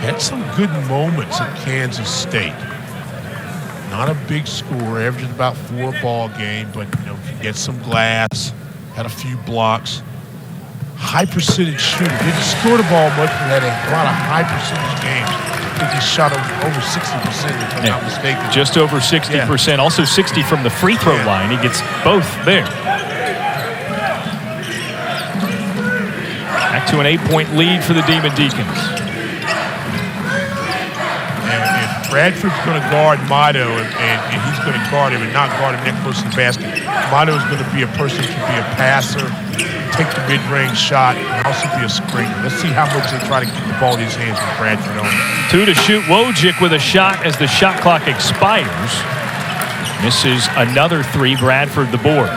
Had some good moments at Kansas State. Not a big score, averaging about 4 a ball game, but you know, get some glass, had a few blocks. High percentage shooter. Didn't score the ball much, but had a lot of high percentage games. I think he shot over 60%, if I'm not mistaken. Just over 60%. Yeah. Also 60 from the free throw line. He gets both there. Back to an 8-point lead for the Demon Deacons. And if Bradford's going to guard Mido, and he's going to guard him and not guard him that close to the basket, Mido is going to be a person who can be a passer, take the mid-range shot, and also be a screener. Let's see how much they try to keep the ball in his hands with Bradford on. 2 to shoot. Wojcik with a shot as the shot clock expires. Misses another three. Bradford the board.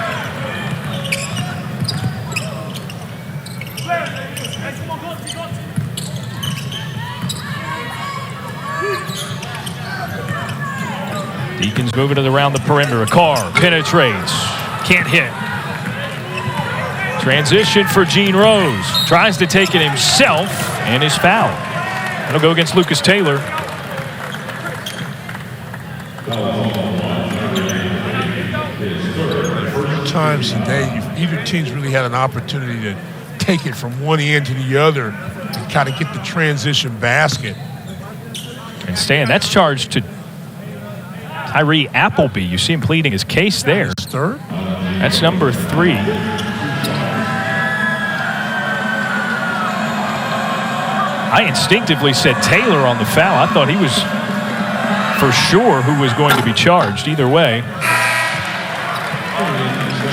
Deacons moving it around the perimeter. Carr penetrates. Can't hit. Transition for Gene Rose. Tries to take it himself and is fouled. That'll go against Lucas Taylor. Times today, either team's really had an opportunity to take it from one end to the other and kind of get the transition basket. And Stan, that's charged to Tyree Appleby. You see him pleading his case there. His third? That's number 3. I instinctively said Taylor on the foul. I thought he was for sure who was going to be charged. Either way,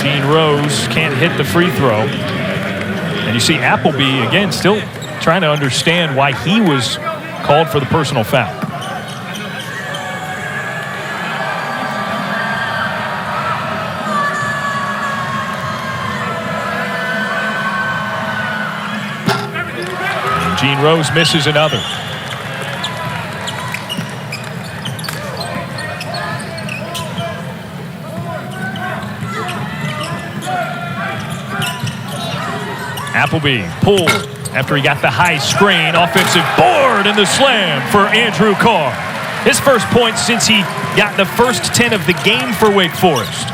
Gene Rose can't hit the free throw. And you see Appleby, again, still trying to understand why he was called for the personal foul. And Gene Rose misses another. Appleby pulled after he got the high screen. Offensive board and the slam for Andrew Carr. His first point since he got the first 10 of the game for Wake Forest.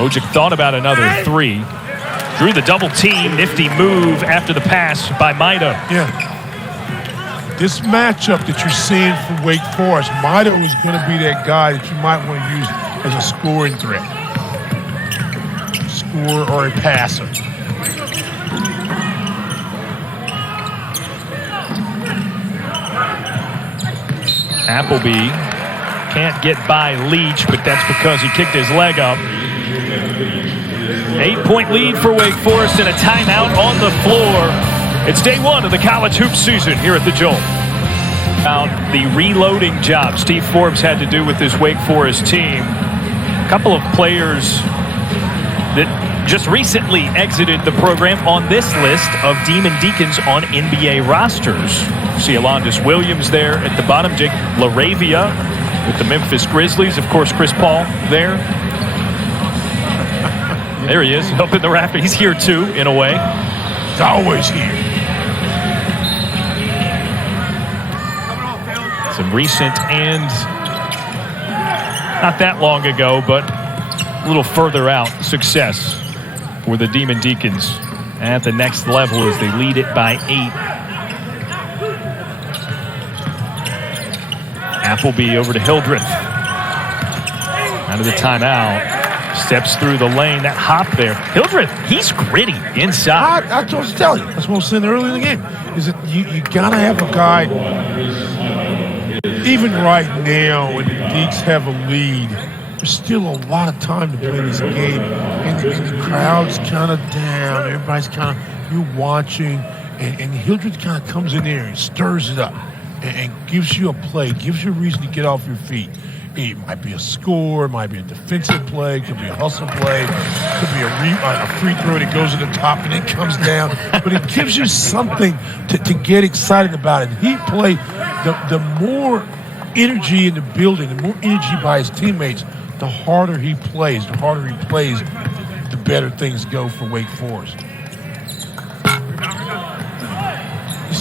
Ojic thought about another 3. Drew the double team. Nifty move after the pass by Maida. Yeah. This matchup that you're seeing for Wake Forest, Maida is going to be that guy that you might want to use as a scoring threat. Scorer or a passer. Appleby can't get by Leach, but that's because he kicked his leg up. 8-point lead for Wake Forest and a timeout on the floor. It's day 1 of the college hoops season here at the Joel. About the reloading job Steve Forbes had to do with this Wake Forest team. A couple of players that just recently exited the program on this list of Demon Deacons on NBA rosters. See Alondis Williams there at the bottom. Jake LaRavia with the Memphis Grizzlies. Of course, Chris Paul there. There he is, up in the rafters. He's here too, in a way. He's always here. Some recent and not that long ago, but a little further out success for the Demon Deacons at the next level as they lead it by 8. Appleby over to Hildreth. Out of the timeout. Steps through the lane. That hop there. Hildreth, he's gritty inside. I was telling you. That's what I was saying earlier in the game. Is that you got to have a guy, even right now when the Deacs have a lead, there's still a lot of time to play this game. And the crowd's kind of down. Everybody's kind of, you're watching. And Hildreth kind of comes in there and stirs it up and gives you a play, gives you a reason to get off your feet. It might be a score, it might be a defensive play, could be a hustle play, could be a free throw that goes to the top and then comes down. But it gives you something to get excited about. And he played the more energy in the building, the more energy by his teammates, the harder he plays. The harder he plays, the better things go for Wake Forest.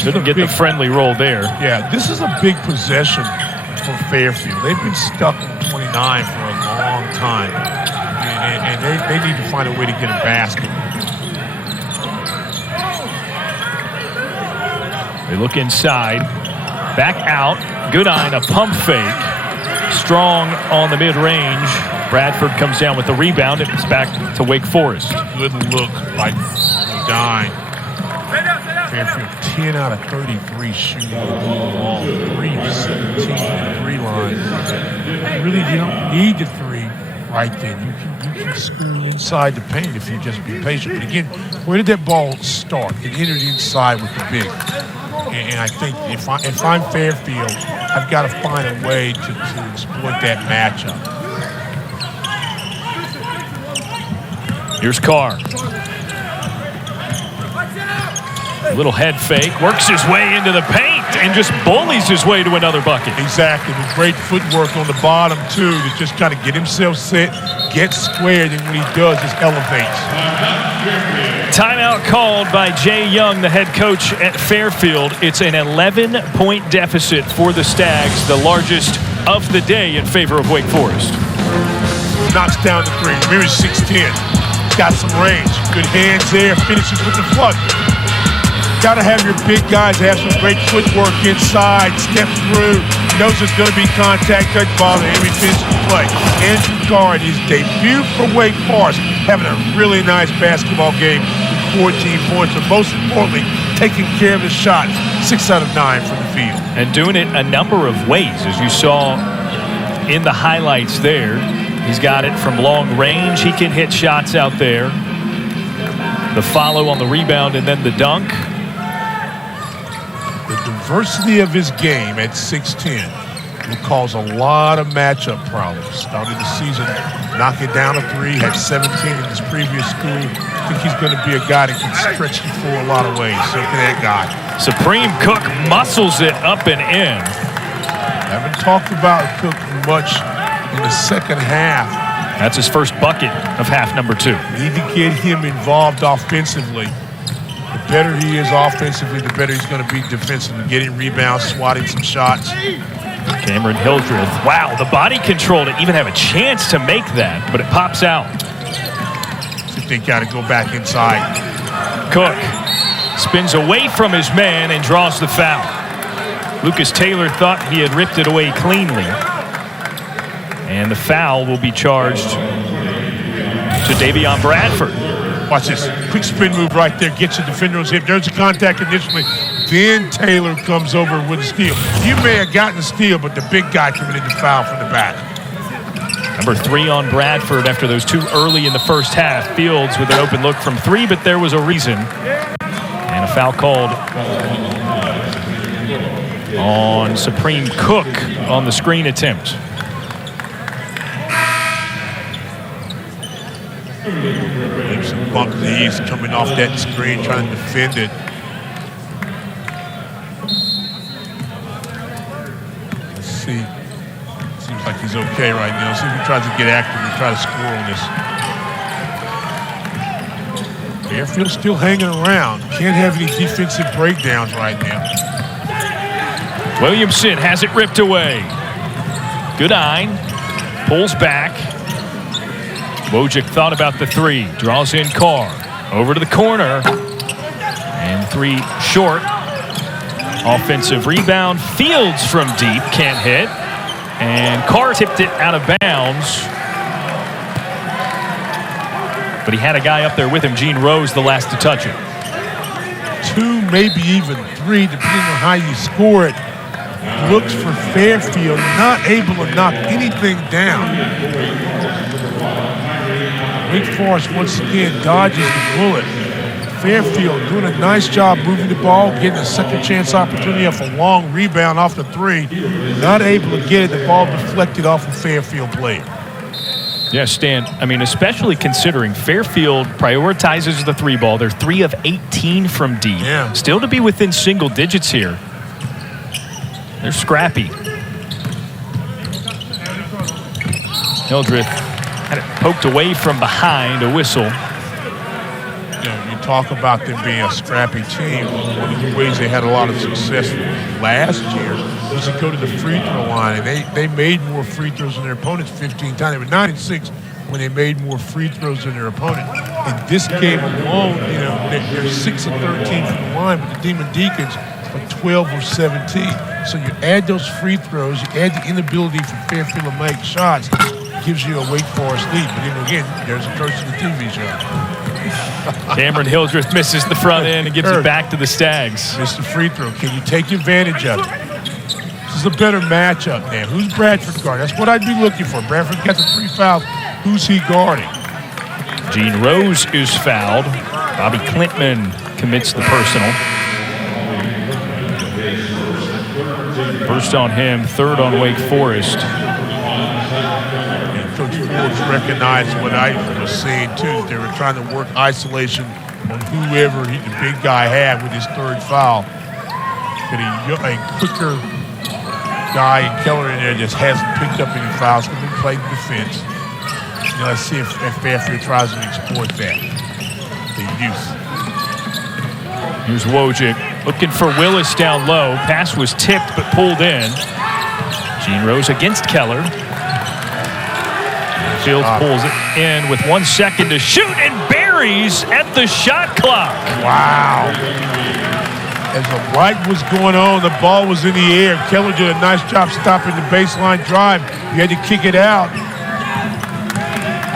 Couldn't get the friendly roll there. Yeah, this is a big possession for Fairfield. They've been stuck on 29 for a long time, and they need to find a way to get a basket. They look inside, back out. Goodine, a pump fake. Strong on the mid-range. Bradford comes down with the rebound. It's back to Wake Forest. Good look by Goodine. Fairfield 10 out of 33 shooting all 3 of 17 from the 3 line. Really, you don't need the 3. right there. You can score inside the paint if you just be patient. But again, where did that ball start? It entered inside with the big. And I think if I'm Fairfield, I've got to find a way to exploit that matchup. Here's Carr. A little head fake, works his way into the paint and just bullies his way to another bucket. Exactly, with great footwork on the bottom too, to just kind of get himself set, get squared, and when he does, just elevates. Timeout called by Jay Young, the head coach at Fairfield. It's an 11-point deficit for the Stags, the largest of the day in favor of Wake Forest. Knocks down the three. Remember, 6'10". Got some range. Good hands there. Finishes with the flush. Got to have your big guys have some great footwork inside. Step through. Knows there's going to be contact. Touch ball. And every finishes the play. Andrew Carr, in his debut for Wake Forest, having a really nice basketball game with 14 points. But most importantly, taking care of the shots. 6 out of 9 from the field. And doing it a number of ways, as you saw in the highlights there. He's got it from long range. He can hit shots out there. The follow on the rebound and then the dunk. The diversity of his game at 6'10" will cause a lot of matchup problems. Started the season knocking down a three, had 17 in his previous school. I think he's going to be a guy that can stretch the floor a lot of ways. So look at that guy. Supreme Cook muscles it up and in. Haven't talked about Cook much in the second half. That's his first bucket of half number 2. Need to get him involved offensively. The better he is offensively, the better he's going to be defensively. Getting rebounds, swatting some shots. Cameron Hildreth. Wow, the body control to even have a chance to make that, but it pops out. So they got to go back inside. Cook spins away from his man and draws the foul. Lucas Taylor thought he had ripped it away cleanly. And the foul will be charged to Daivien Bradford. Watch this. Quick spin move right there. Gets the defender on his hip. There's a contact initially. Then Taylor comes over with a steal. You may have gotten a steal, but the big guy committed the foul from the back. Number 3 on Bradford after those 2 early in the first half. Fields with an open look from 3, but there was a reason. And a foul called on Supreme Cook on the screen attempt. Some bump knees coming off that screen, trying to defend it. Let's see. Seems like he's okay right now. See if he tries to get active and try to score on this. Fairfield's still hanging around. Can't have any defensive breakdowns right now. Williamson has it ripped away. Good eye. Pulls back. Wojcik thought about the 3. Draws in Carr. Over to the corner. And 3 short. Offensive rebound. Fields from deep. Can't hit. And Carr tipped it out of bounds. But he had a guy up there with him, Gene Rose, the last to touch it. 2, maybe even 3, depending on how you score it. Looks for Fairfield, not able to knock anything down. Wake Forest once again dodges the bullet. Fairfield doing a nice job moving the ball, getting a second chance opportunity off a long rebound off the 3. Not able to get it, the ball deflected off a Fairfield player. Yeah, Stan, I mean, especially considering Fairfield prioritizes the 3 ball. They're 3 of 18 from deep. Yeah. Still to be within single digits here. They're scrappy. Hildreth had it poked away from behind, a whistle. You know, you talk about them being a scrappy team. One of the ways they had a lot of success last year was to go to the free throw line, and they made more free throws than their opponents 15 times. They were 9-6 when they made more free throws than their opponent. In this game alone, you know, they're 6 of 13 from the line, but the Demon Deacons are 12 of 17. So you add those free throws, you add the inability for Fairfield to make shots, gives you a Wake Forest lead. But then again, there's a curse to the TV show. Cameron Hildreth misses the front end and gives it back to the Stags. Missed the free throw. Can you take advantage of it? This is a better matchup now. Who's Bradford guarding? That's what I'd be looking for. Bradford got the 3 fouls. Who's he guarding? Gene Rose is fouled. Bobi Klintman commits the personal. First on him, third on Wake Forest. And Coach Forbes recognized what I was saying too, that they were trying to work isolation on whoever the big guy had with his 3rd foul. But a quicker guy in Keller in there just hasn't picked up any fouls because he played defense. Let's see if Fairfield tries to exploit that. The youth. Here's Wojcik looking for Willis down low. Pass was tipped but pulled in. Gene Rose against Keller. Fields pulls it in with 1 second to shoot and buries at the shot clock. Wow. As the light was going on, the ball was in the air. Keller did a nice job stopping the baseline drive. You had to kick it out.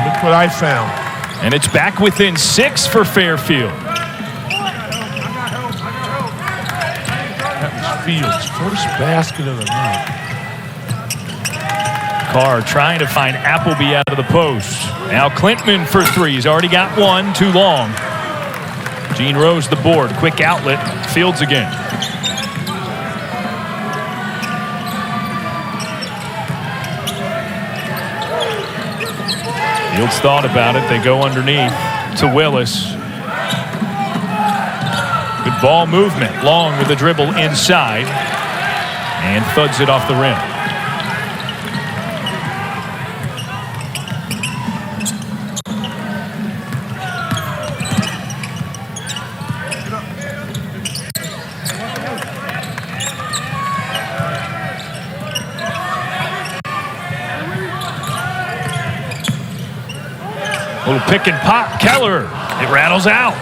Look what I found. And it's back within 6 for Fairfield. That was Fields' first basket of the night. Carr trying to find Appleby out of the post. Now Klintman for 3. He's already got 1, too long. Gene Rose the board. Quick outlet. Fields again. Fields thought about it. They go underneath to Willis. Good ball movement. Long with the dribble inside. And thuds it off the rim. Little pick and pop. Keller. It rattles out.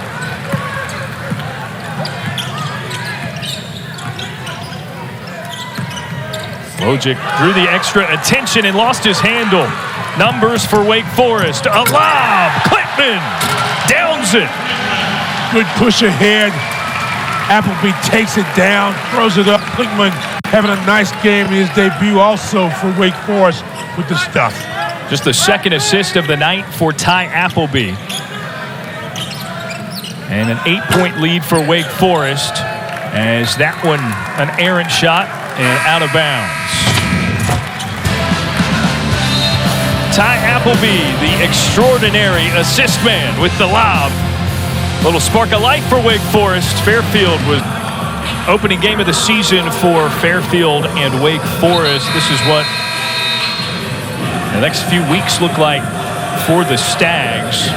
Wojcik drew the extra attention and lost his handle. Numbers for Wake Forest. A lob. Klintman downs it. Good push ahead. Appleby takes it down, throws it up. Klintman having a nice game in his debut also for Wake Forest with the stuff. Just the 2nd assist of the night for Ty Appleby. And an 8-point lead for Wake Forest as that one an errant shot and out of bounds. Ty Appleby, the extraordinary assist man with the lob. Little spark of life for Wake Forest. Fairfield was opening game of the season for Fairfield and Wake Forest. This is what the next few weeks look like for the Stags.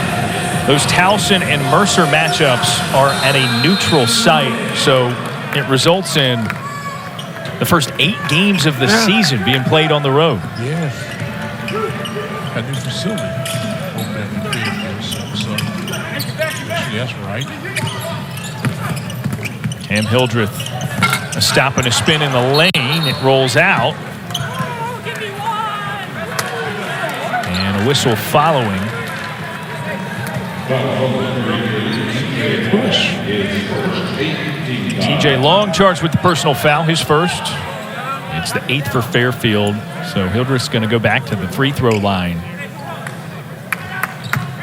Those Towson and Mercer matchups are at a neutral site, so it results in the first 8 games of the season being played on the road. Yes. A new facility open at the Fairfield, so that's right. Cam Hildreth, a stop and a spin in the lane. It rolls out. And a whistle following. TJ Long charged with the personal foul, his first. It's the 8th for Fairfield, so Hildreth's going to go back to the free throw line.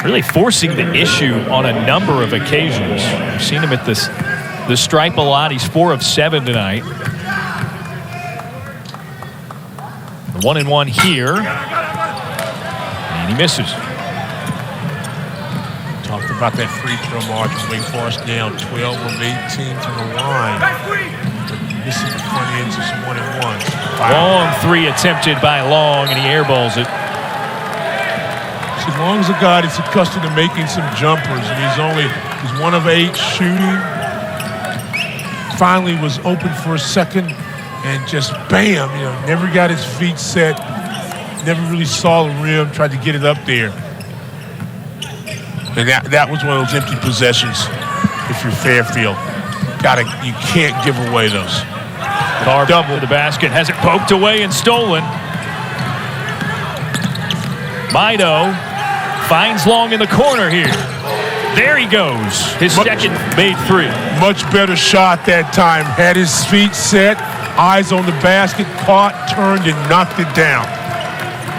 Really forcing the issue on a number of occasions. We've seen him at the stripe a lot. He's 4 of 7 tonight. The 1-and-1 here. And he misses. Talked about that free throw margin. Wake Forest down 12 of 18 to the line. Missing the front ends of some 1-and-1s. Long 3 attempted by Long, and he airballs it. As long as a guy that's accustomed to making some jumpers, and he's 1 of 8 shooting. Finally was open for a second, and just bam, never got his feet set, never really saw the rim, tried to get it up there. And that was one of those empty possessions if you're Fairfield. You can't give away those. Carr double to the basket, has it poked away and stolen. Mido finds Long in the corner here. There he goes. His second made 3. Much better shot that time. Had his feet set, Eyes on the basket, caught, turned, and knocked it down.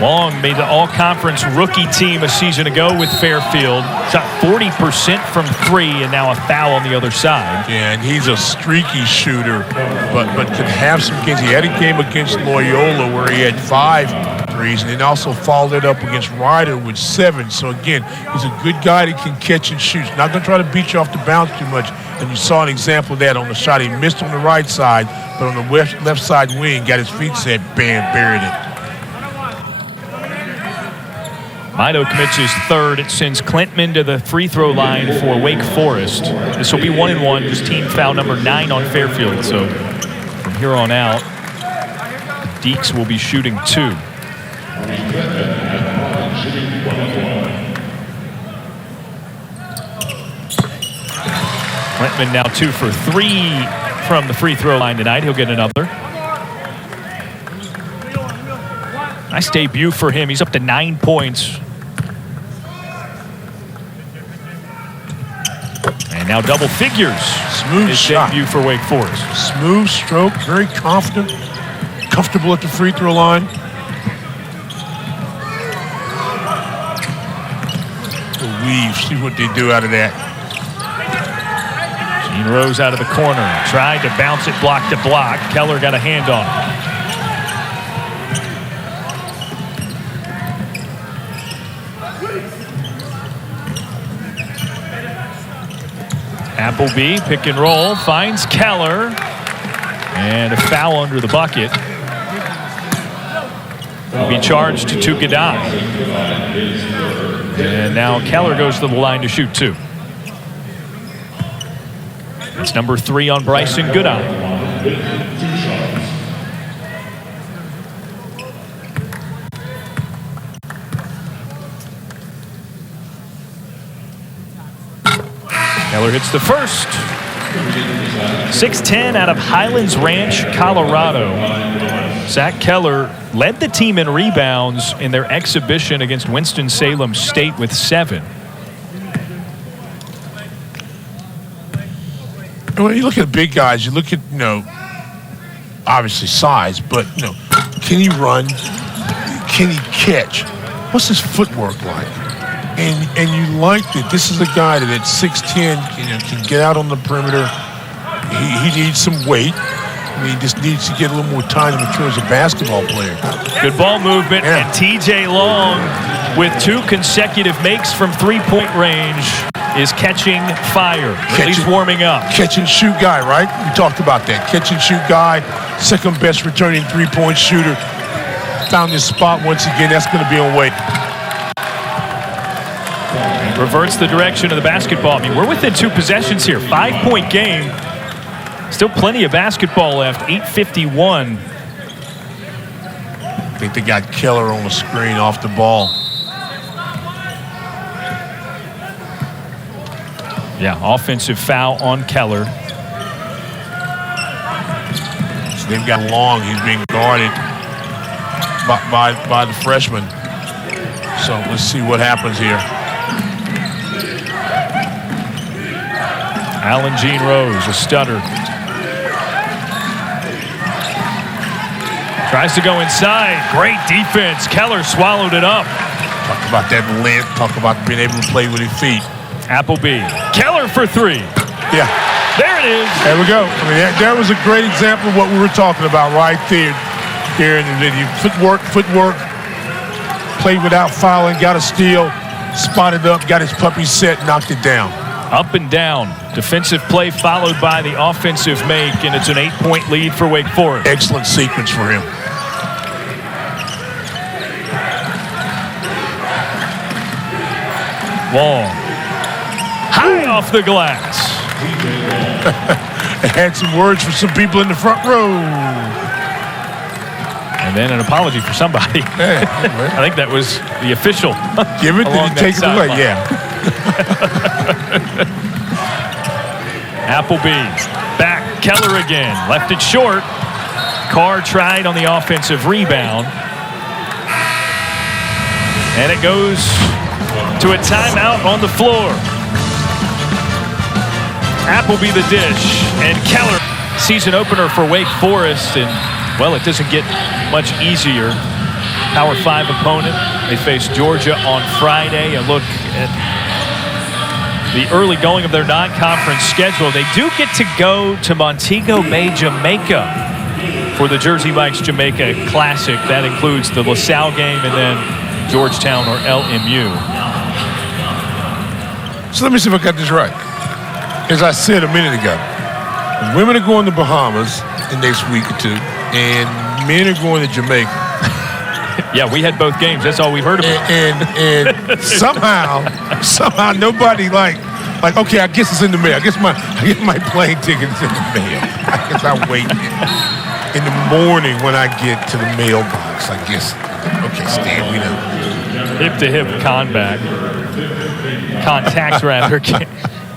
Long made the all-conference rookie team a season ago with Fairfield. Shot 40% from 3, and now a foul on the other side. Yeah, and he's a streaky shooter, but could have some games. He had a game against Loyola where he had 5 threes, and then also followed it up against Ryder with 7. So again, he's a good guy that can catch and shoot. Not going to try to beat you off the bounce too much. And you saw an example of that on the shot. He missed on the right side, but on the left side wing, got his feet set, bam, buried it. Mido commits his third. It sends Klintman to the free throw line for Wake Forest. This will be 1-1, just team foul number 9 on Fairfield. So from here on out, the Deacs will be shooting 2. Klintman now 2 for 3 from the free throw line tonight. He'll get another. Nice debut for him. He's up to 9 points. And now double figures. Smooth his shot. debut for Wake Forest. Smooth stroke, very confident, comfortable at the free throw line. The weave, see what they do out of that. Gene Rose out of the corner. Tried to bounce it block to block. Keller got a hand on it. Appleby, pick and roll, finds Keller, and a foul under the bucket. Will be charged to Godai. And now Keller goes to the line to shoot 2. It's number 3 on Bryson Godai. Keller hits the first. 6'10" out of Highlands Ranch, Colorado. Zach Keller led the team in rebounds in their exhibition against Winston-Salem State with 7. When you look at big guys, you look at, obviously size, but, can he run? Can he catch? What's his footwork like? And you like that this is a guy that at 6'10", can get out on the perimeter. He needs some weight. He just needs to get a little more time to mature as a basketball player. Good ball movement, and TJ Long with 2 consecutive makes from 3-point range is catching fire, at least warming up. Catch and shoot guy, right? We talked about that. Catch and shoot guy, second best returning 3-point shooter. Found his spot once again. That's going to be on weight. Reverts the direction of the basketball. I mean, we're within 2 possessions here. 5-point game. Still plenty of basketball left. 8:51. I think they got Keller on the screen off the ball. Yeah, offensive foul on Keller. So they've got Long. He's being guarded by the freshman. So let's see what happens here. Alan Gene Rose, a stutter. Tries to go inside. Great defense. Keller swallowed it up. Talk about that length. Talk about being able to play with his feet. Appleby. Keller for 3. Yeah. There it is. There we go. I mean, that was a great example of what we were talking about right there. Here in the video. Footwork. Played without fouling. Got a steal. Spotted up. Got his puppy set. Knocked it down. Up and down. Defensive play followed by the offensive make, and it's an 8-point lead for Wake Forest. Excellent sequence for him. Long. High off the glass. I had some words for some people in the front row. And then an apology for somebody. Hey, I think that was the official. Give it, then you take it away. Yeah. Appleby back. Keller again. Left it short. Carr tried on the offensive rebound. And it goes to a timeout on the floor. Appleby the dish. And Keller season opener for Wake Forest, and, well, it doesn't get much easier. Power 5 opponent. They face Georgia on Friday. And look at the early going of their non-conference schedule. They do get to go to Montego Bay, Jamaica for the Jersey Mike's Jamaica Classic. That includes the LaSalle game and then Georgetown or LMU. So let me see if I got this right. As I said a minute ago, women are going to Bahamas the next week or two, and men are going to Jamaica. Yeah, we had both games. That's all we heard about. And somehow nobody like, okay, I guess it's in the mail. I get my plane ticket is in the mail. I guess I'll wait in the morning when I get to the mailbox. I guess. Okay, Stan, we know. Hip-to-hip contact rather.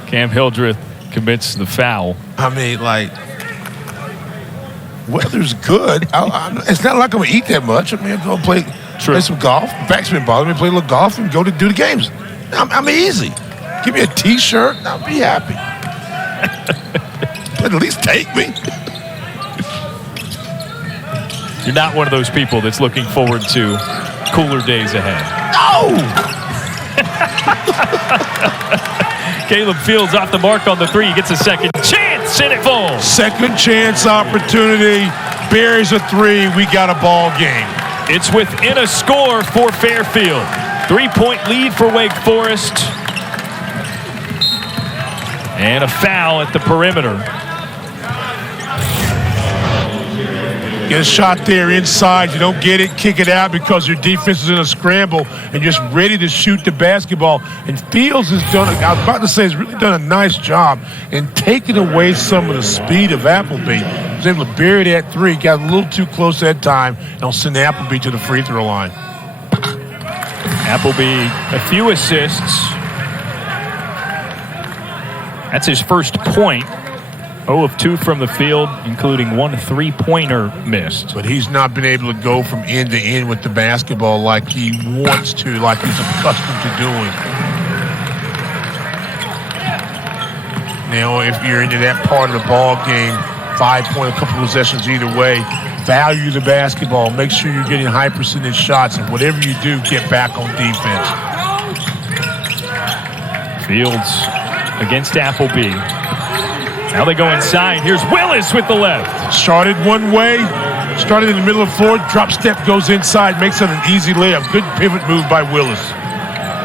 Cam Hildreth commits the foul. I mean, like, weather's good. It's not like I'm going to eat that much. I mean, I'm going to play some golf. Back's been bothering me. Play a little golf and go to do the games. I'm easy. Give me a T-shirt and I'll be happy. But at least take me. You're not one of those people that's looking forward to cooler days ahead. No! Caleb Fields off the mark on the 3. He gets a second chance, and it falls. Second chance opportunity. Buries a 3. We got a ball game. It's within a score for Fairfield. 3-point lead for Wake Forest. And a foul at the perimeter. Get a shot there inside. You don't get it, kick it out because your defense is in a scramble and just ready to shoot the basketball. And Fields has done, I was about to say, has really done a nice job in taking away some of the speed of Appleby. He was able to bury that 3, got a little too close that time, and will send Appleby to the free throw line. Appleby, a few assists. That's his first point. 0 of 2 from the field, including 1 3-pointer missed. But he's not been able to go from end to end with the basketball like he wants to, like he's accustomed to doing. Now, if you're into that part of the ball game, 5-point, a couple of possessions either way, value the basketball. Make sure you're getting high percentage shots, and whatever you do, get back on defense. Fields against Appleby. Now they go inside. Here's Willis with the left. Started one way, started in the middle of the floor, drop step, goes inside, makes it an easy layup. Good pivot move by Willis.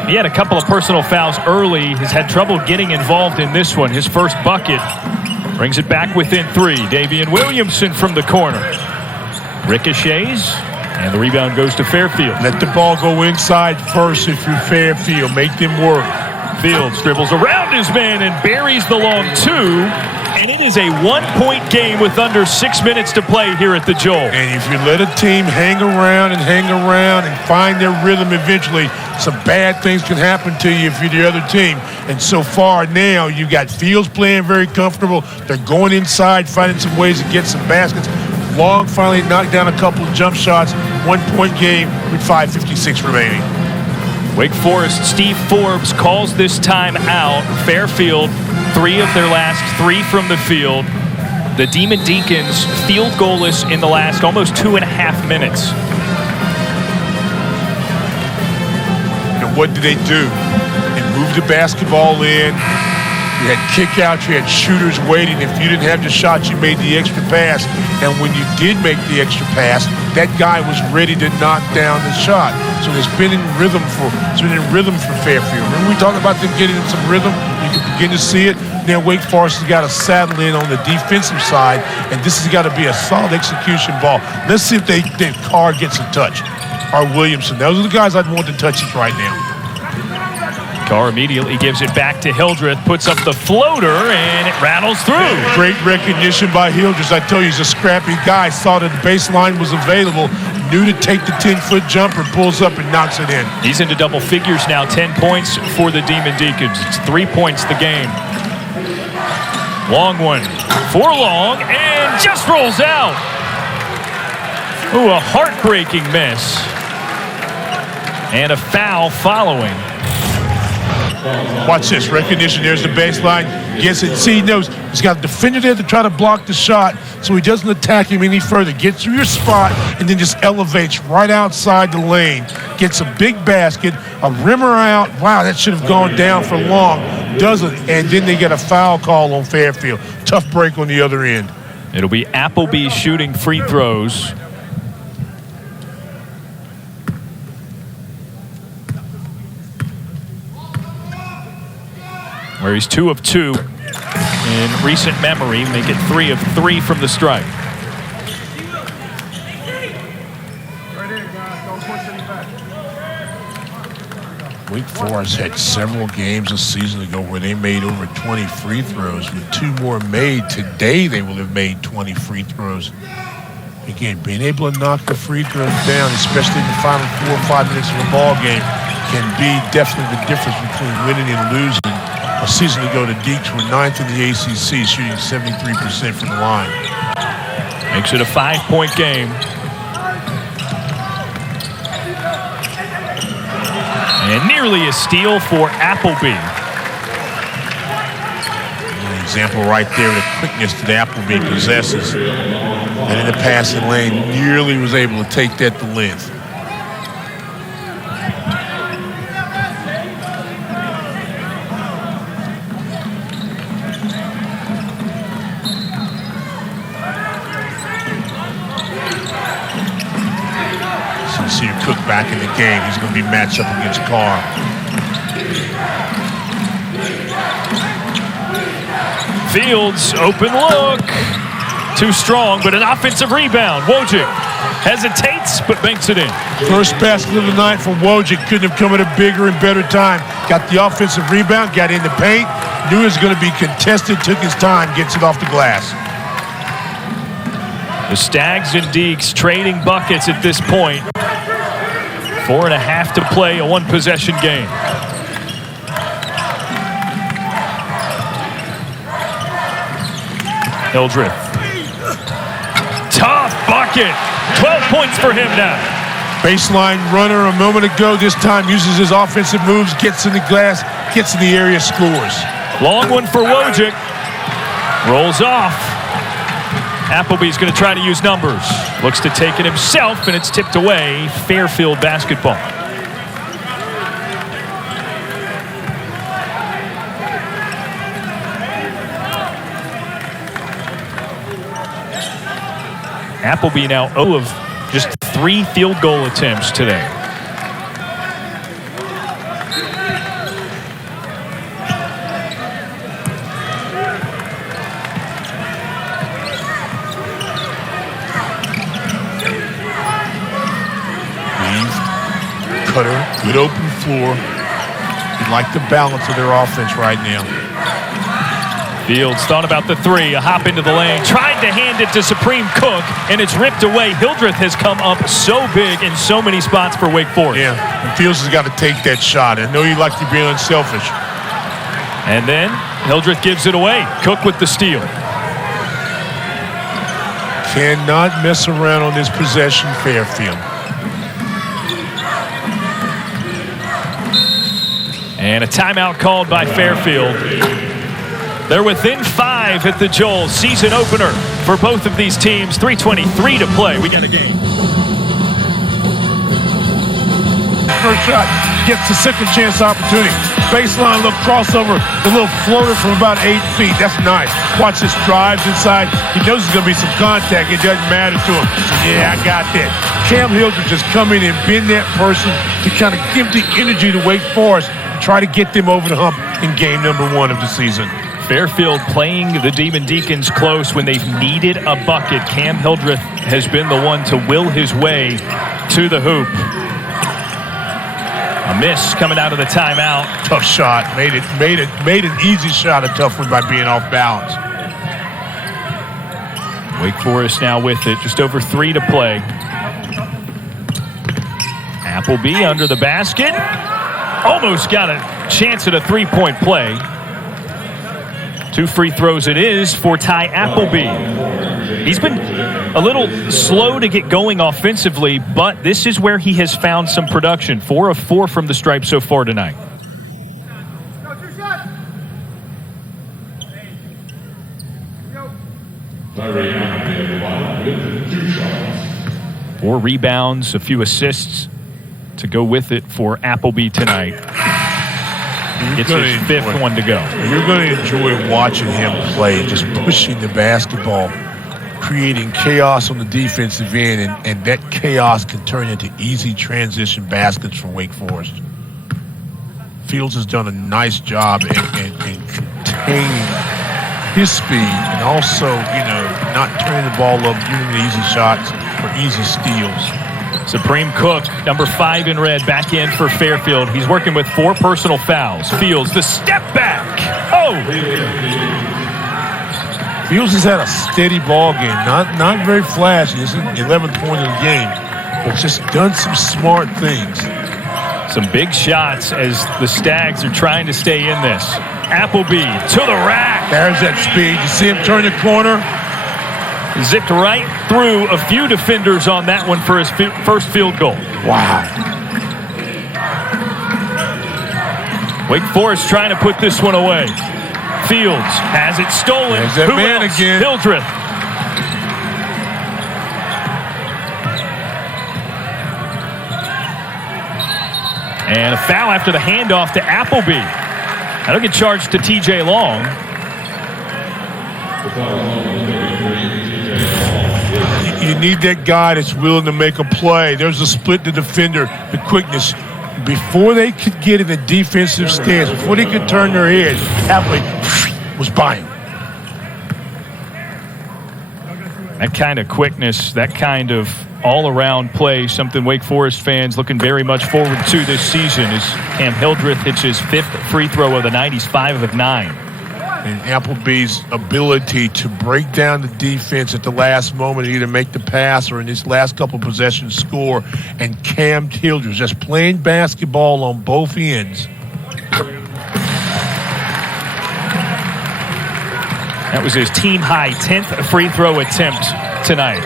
He had a couple of personal fouls early. He's had trouble getting involved in this one. His first bucket brings it back within 3. Daivien Williamson from the corner. Ricochets, and the rebound goes to Fairfield. Let the ball go inside first if you're Fairfield. Make them work. Fields dribbles around his man and buries the long 2. And it is a 1-point game with under 6 minutes to play here at the Joel. And if you let a team hang around and find their rhythm eventually, some bad things can happen to you if you're the other team. And so far now, you got Fields playing very comfortable. They're going inside, finding some ways to get some baskets. Long finally knocked down a couple of jump shots. 1-point game with 5:56 remaining. Wake Forest, Steve Forbes calls this time out. Fairfield, 3 of their last 3 from the field. The Demon Deacons field goalless in the last almost 2.5 minutes. And what did they do? They moved the basketball in. You had kickouts, you had shooters waiting. If you didn't have the shot, you made the extra pass. And when you did make the extra pass, that guy was ready to knock down the shot. So it's been in rhythm for Fairfield. Remember we talked about them getting in some rhythm? You can begin to see it. Now Wake Forest has got to saddle in on the defensive side, and this has got to be a solid execution ball. Let's see if Carr gets a touch, or Williamson. Those are the guys I'd want to touch it right now. Carr immediately gives it back to Hildreth, puts up the floater, and it rattles through. Great recognition by Hildreth. I tell you, he's a scrappy guy. Saw that the baseline was available, knew to take the 10-foot jumper, pulls up and knocks it in. He's into double figures now, 10 points for the Demon Deacons. It's 3 points the game. Long one for long, and just rolls out. Ooh, a heartbreaking miss. And a foul following. Watch this, recognition, there's the baseline. Gets it. See, he knows he's got a defender there to try to block the shot so he doesn't attack him any further. Gets through your spot and then just elevates right outside the lane. Gets a big basket, a rimmer out. Wow, that should have gone down for long. Doesn't. And then they get a foul call on Fairfield. Tough break on the other end. It'll be Appleby shooting free throws. Where he's 2 of 2 in recent memory, make it 3 of 3 from the stripe. Wake Forest had several games a season ago where they made over 20 free throws. With 2 more made today, they will have made 20 free throws. Again, being able to knock the free throws down, especially in the final 4 or 5 minutes of a ball game, can be definitely the difference between winning and losing. A season ago, the Deacs were 9th in the ACC, shooting 73% from the line. Makes it a 5-point game. And nearly a steal for Appleby. An example right there of the quickness that Appleby possesses. And in the passing lane, nearly was able to take that to length. Cook back in the game. He's going to be matched up against Carr. Fields, open look. Too strong, but an offensive rebound. Wojcik hesitates, but banks it in. First basket of the night from Wojcik. Couldn't have come at a bigger and better time. Got the offensive rebound, got in the paint. Knew it was going to be contested, took his time, gets it off the glass. The Stags and Deacs trading buckets at this point. 4.5 to play, a 1-possession game. Hildreth. Tough bucket. 12 points for him now. Baseline runner a moment ago. This time uses his offensive moves, gets in the glass, gets in the area, scores. Long one for Wojcik. Rolls off. Appleby's going to try to use numbers. Looks to take it himself, and it's tipped away. Fairfield basketball. Appleby now 0 of just 3 field goal attempts today. Cutter, good open floor. You like the balance of their offense right now. Fields thought about the 3, a hop into the lane, tried to hand it to Supreme Cook, and it's ripped away. Hildreth has come up so big in so many spots for Wake Forest. Yeah, and Fields has got to take that shot. I know you like to be unselfish. And then Hildreth gives it away. Cook with the steal. Cannot mess around on this possession, Fairfield. And a timeout called by Fairfield. They're within 5 at the Joel season opener for both of these teams. 3:23 to play. We got a game. First shot gets a second chance opportunity. Baseline, little crossover, the little floater from about 8 feet. That's nice. Watch this, drives inside. He knows there's going to be some contact. It doesn't matter to him. Yeah, I got that. Cam Hildreth just come in and been that person to kind of give the energy to Wake Forest, try to get them over the hump in game number 1 of the season. Fairfield playing the Demon Deacons close when they've needed a bucket. Cam Hildreth has been the one to will his way to the hoop. A miss coming out of the timeout. Tough shot. Made an easy shot, a tough one by being off balance. Wake Forest now with it. Just over 3 to play. Appleby under the basket. Almost got a chance at a 3-point play. 2 free throws it is for Ty Appleby. He's been a little slow to get going offensively, but this is where he has found some production. 4 of 4 from the stripe so far tonight. 4 rebounds, a few assists to go with it for Appleby tonight. It's his 5th one to go. You're going to enjoy watching him play, just pushing the basketball, creating chaos on the defensive end, and that chaos can turn into easy transition baskets for Wake Forest. Fields has done a nice job in containing his speed and also, not turning the ball up, giving the easy shots or easy steals. Supreme Cook, number 5 in red, back in for Fairfield. He's working with 4 personal fouls. Fields, the step back. Oh! Fields has had a steady ball game. Not very flashy. This is 11th point of the game. But just done some smart things. Some big shots as the Stags are trying to stay in this. Appleby to the rack. There's that speed. You see him turn the corner? Zipped right through a few defenders on that one for his first field goal. Wow. Wake Forest trying to put this one away. Fields has it stolen. There's that man again. Hildreth. And a foul after the handoff to Appleby. That'll get charged to TJ Long. You need that guy that's willing to make a play. There's a split the defender, the quickness. Before they could get in the defensive stance, before they could turn their head, Appleby was by him. That kind of quickness, that kind of all-around play, something Wake Forest fans looking very much forward to this season as Cam Hildreth hits his 5th free throw of the night. He's 5 of 9. And Appleby's ability to break down the defense at the last moment, either make the pass or in his last couple possessions score, and Cam Hildreth just playing basketball on both ends. That was his team-high 10th free throw attempt tonight.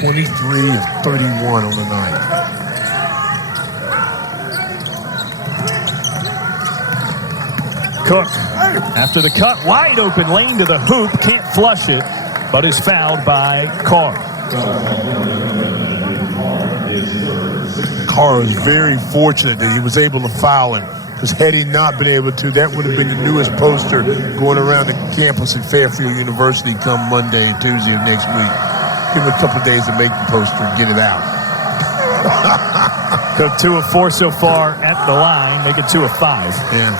23 of 31 on the night. Cook, after the cut, wide open lane to the hoop, can't flush it, but is fouled by Carr. Carr is very fortunate that he was able to foul him, because had he not been able to, that would have been the newest poster going around the campus at Fairfield University come Monday and Tuesday of next week. Give him a couple of days to make the poster and get it out. Cook 2 of 4 so far at the line, make it 2 of 5. Yeah.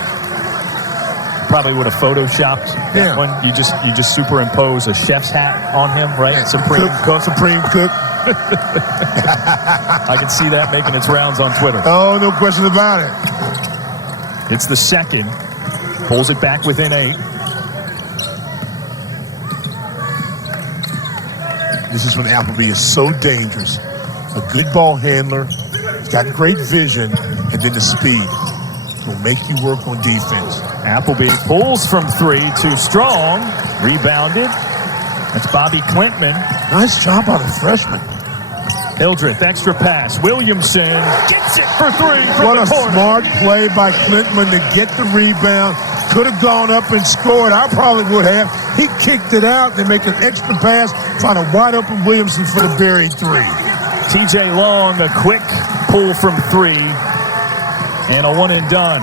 Probably would have photoshopped that one. You just superimpose a chef's hat on him, right? Yeah. Supreme Cook. I can see that making its rounds on Twitter. Oh, no question about it. It's the second. Pulls it back within 8. This is when Appleby is so dangerous. A good ball handler. He's got great vision, and then the speed. Will make you work on defense. Appleby pulls from 3, too strong. Rebounded. That's Bobi Klintman. Nice job by the freshman. Hildreth, extra pass. Williamson gets it for 3 from What the a corner. smart play by Klintman to get the rebound. Could have gone up and scored. I probably would have. He kicked it out. They make an extra pass. Find a wide open Williamson for the buried 3. TJ Long, a quick pull from 3. And a one and done.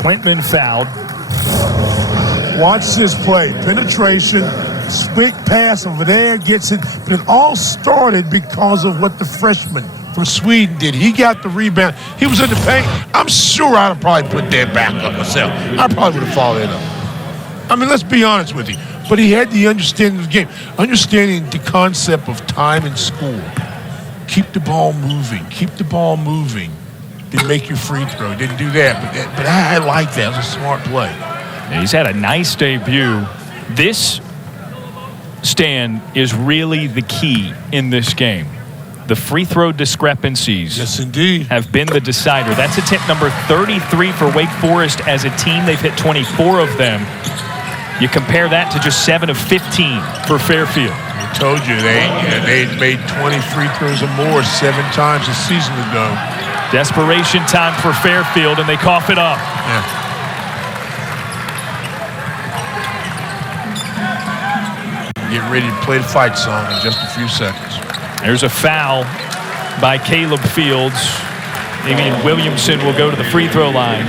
Klintman fouled. Watch this play. Penetration, quick pass over there, gets it. But it all started because of what the freshman from Sweden did. He got the rebound. He was in the paint. I'm sure I'd have probably put that back up myself. I probably would have followed it up. I mean, let's be honest with you. But he had the understanding of the game, understanding the concept of time and score. Keep the ball moving. Keep the ball moving. Didn't make your free throw. Didn't do that. But I like that. It was a smart play. He's had a nice debut. This stand is really the key in this game. The free throw discrepancies Yes, indeed. have been the decider. That's attempt number 33 for Wake Forest as a team. They've hit 24 of them. You compare that to just 7 of 15 for Fairfield. I told you, they made 20 free throws or more 7 times a season ago. Desperation time for Fairfield, and they cough it up. Yeah. Get ready to play the fight song in just a few seconds. There's a foul by Caleb Fields. Daivien Williamson will go to the free throw line.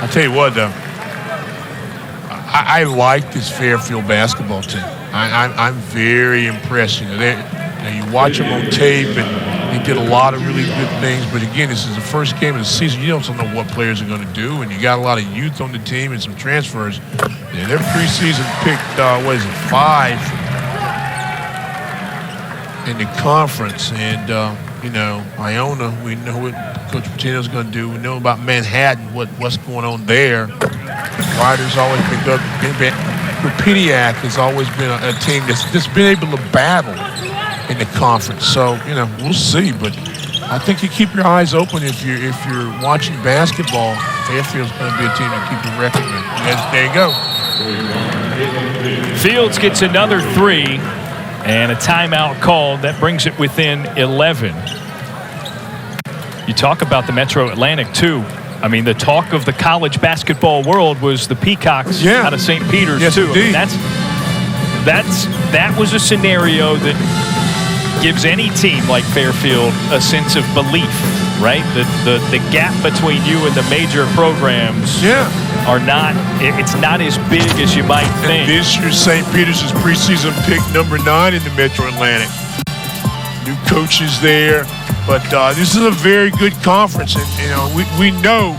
I'll tell you what, though. I like this Fairfield basketball team. I'm very impressed. You watch them on tape, and they did a lot of really good things. But again, this is the first game of the season. You don't know what players are going to do, and you got a lot of youth on the team and some transfers. And their preseason picked 5 in the conference, and Iona. We know what Coach Patino's going to do. We know about Manhattan, what's going on there. Ryder's always been good. Rapiniak has always been a team that's been able to battle in the conference. So we'll see. But I think you keep your eyes open if you're watching basketball. Fairfield's going to be a team to keep your record with. There you go. Fields gets another 3, and a timeout called. That brings it within 11. You talk about the Metro Atlantic too. I mean, the talk of the college basketball world was the Peacocks out of St. Peter's, too. I mean, that was a scenario that gives any team like Fairfield a sense of belief, right? The gap between you and the major programs it's not as big as you might think. And this year, St. Peter's is preseason pick number 9 in the Metro Atlantic. New coaches there. But this is a very good conference, and we know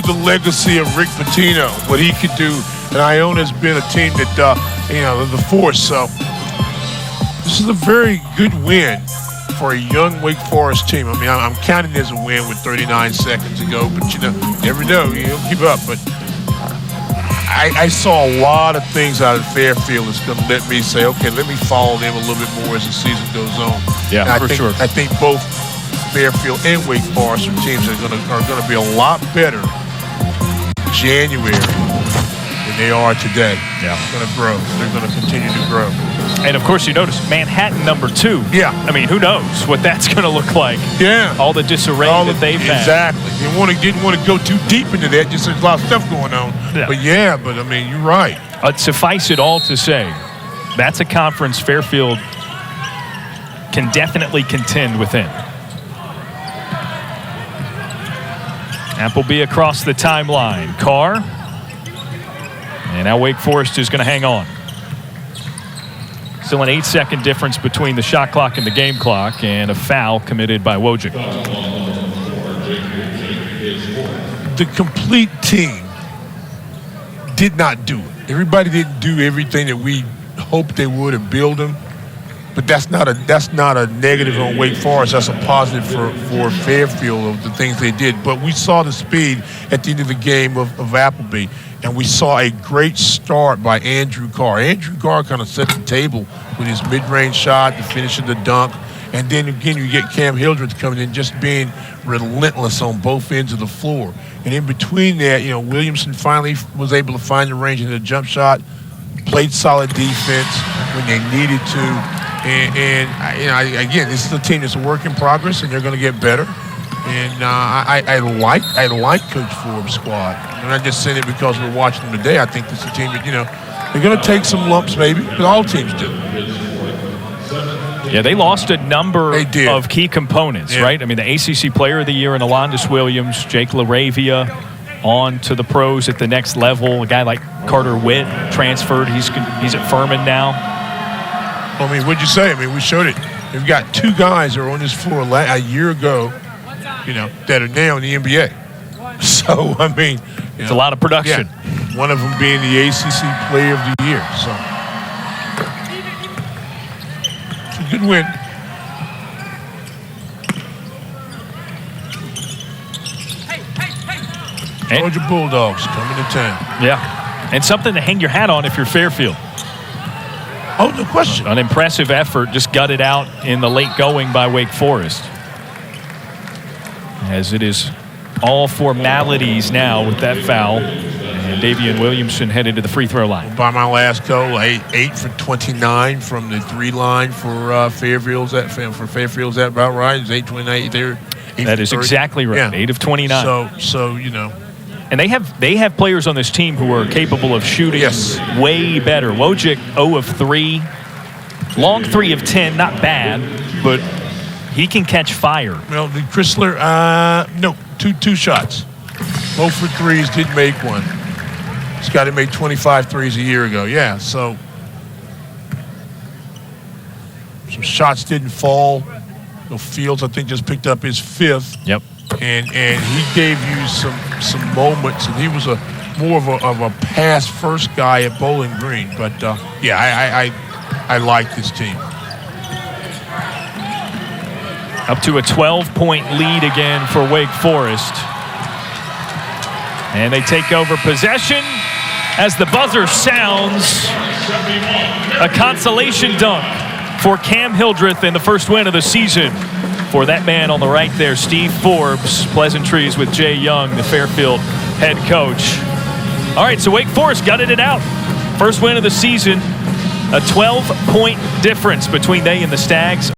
the legacy of Rick Pitino, what he could do, and Iona's been a team that the force. So this is a very good win for a young Wake Forest team. I mean, I'm counting it as a win with 39 seconds to go, but never know. You don't give up. But I saw a lot of things out of Fairfield that's going to let me say, okay, let me follow them a little bit more as the season goes on. Yeah, for sure. I think both Fairfield and Wake Forest are teams that are going to be a lot better in January than they are today. Yeah, they're going to grow. They're going to continue to grow. And of course, you notice Manhattan number 2. Yeah. I mean, who knows what that's going to look like? Yeah. All the disarray that they've had. Exactly. Didn't want to go too deep into that. Just there's a lot of stuff going on. Yeah. But I mean, you're right. Suffice it all to say, that's a conference Fairfield can definitely contend within. Appleby across the timeline. Carr. And now Wake Forest is going to hang on. Still an 8-second difference between the shot clock and the game clock, and a foul committed by Wojcik. The complete team did not do it. Everybody didn't do everything that we hoped they would and build them. But that's not a negative on Wake Forest. That's a positive for Fairfield of the things they did. But we saw the speed at the end of the game of Appleby, and we saw a great start by Andrew Carr. Andrew Carr kind of set the table with his mid-range shot, the finish of the dunk, and then again you get Cam Hildreth coming in, just being relentless on both ends of the floor. And in between that, Williamson finally was able to find the range in the jump shot, played solid defense when they needed to. And again, this is a team that's a work in progress, and they're going to get better. And I like Coach Forbes' squad. And I'm just saying it because we're watching them today. I think this is a team that, they're going to take some lumps maybe, but all teams do. Yeah, they lost a number of key components, right? I mean, the ACC Player of the Year in Alondis Williams, Jake LaRavia on to the pros at the next level. A guy like Carter Witt transferred. He's at Furman now. I mean, what'd you say? I mean, we showed it. We've got 2 guys that were on this floor a year ago, that are now in the NBA. So, I mean. It's a lot of production. Yeah. One of them being the ACC Player of the Year. So, it's a good win. Georgia Bulldogs coming to town. Yeah. And something to hang your hat on if you're Fairfield. Oh, no question. An impressive effort, just gutted out in the late going by Wake Forest. As it is all formalities now with that foul. And Daivien Williams headed to the free throw line. By my last go, 8 for 29 from the 3 line for Fairfield's. Fairfield's that about right? It's 8-28 there. That is exactly right. Yeah. 8 of 29. So you know. And they have players on this team who are capable of shooting way better. Wojcik 0 of 3. Long 3 of 10, not bad, but he can catch fire. Well, the Chrysler, no, two shots. Both for threes, didn't make one. This guy that made 25 threes a year ago. Yeah, so some shots didn't fall. No, Fields, I think, just picked up his 5th. Yep. And he gave you some moments, and he was more of a pass first guy at Bowling Green. But yeah, I like this team. Up to a 12-point lead again for Wake Forest. And they take over possession as the buzzer sounds. A consolation dunk for Cam Hildreth in the first win of the season. For that man on the right there, Steve Forbes. Pleasantries with Jay Young, the Fairfield head coach. All right, so Wake Forest gutted it out. First win of the season. A 12-point difference between they and the Stags.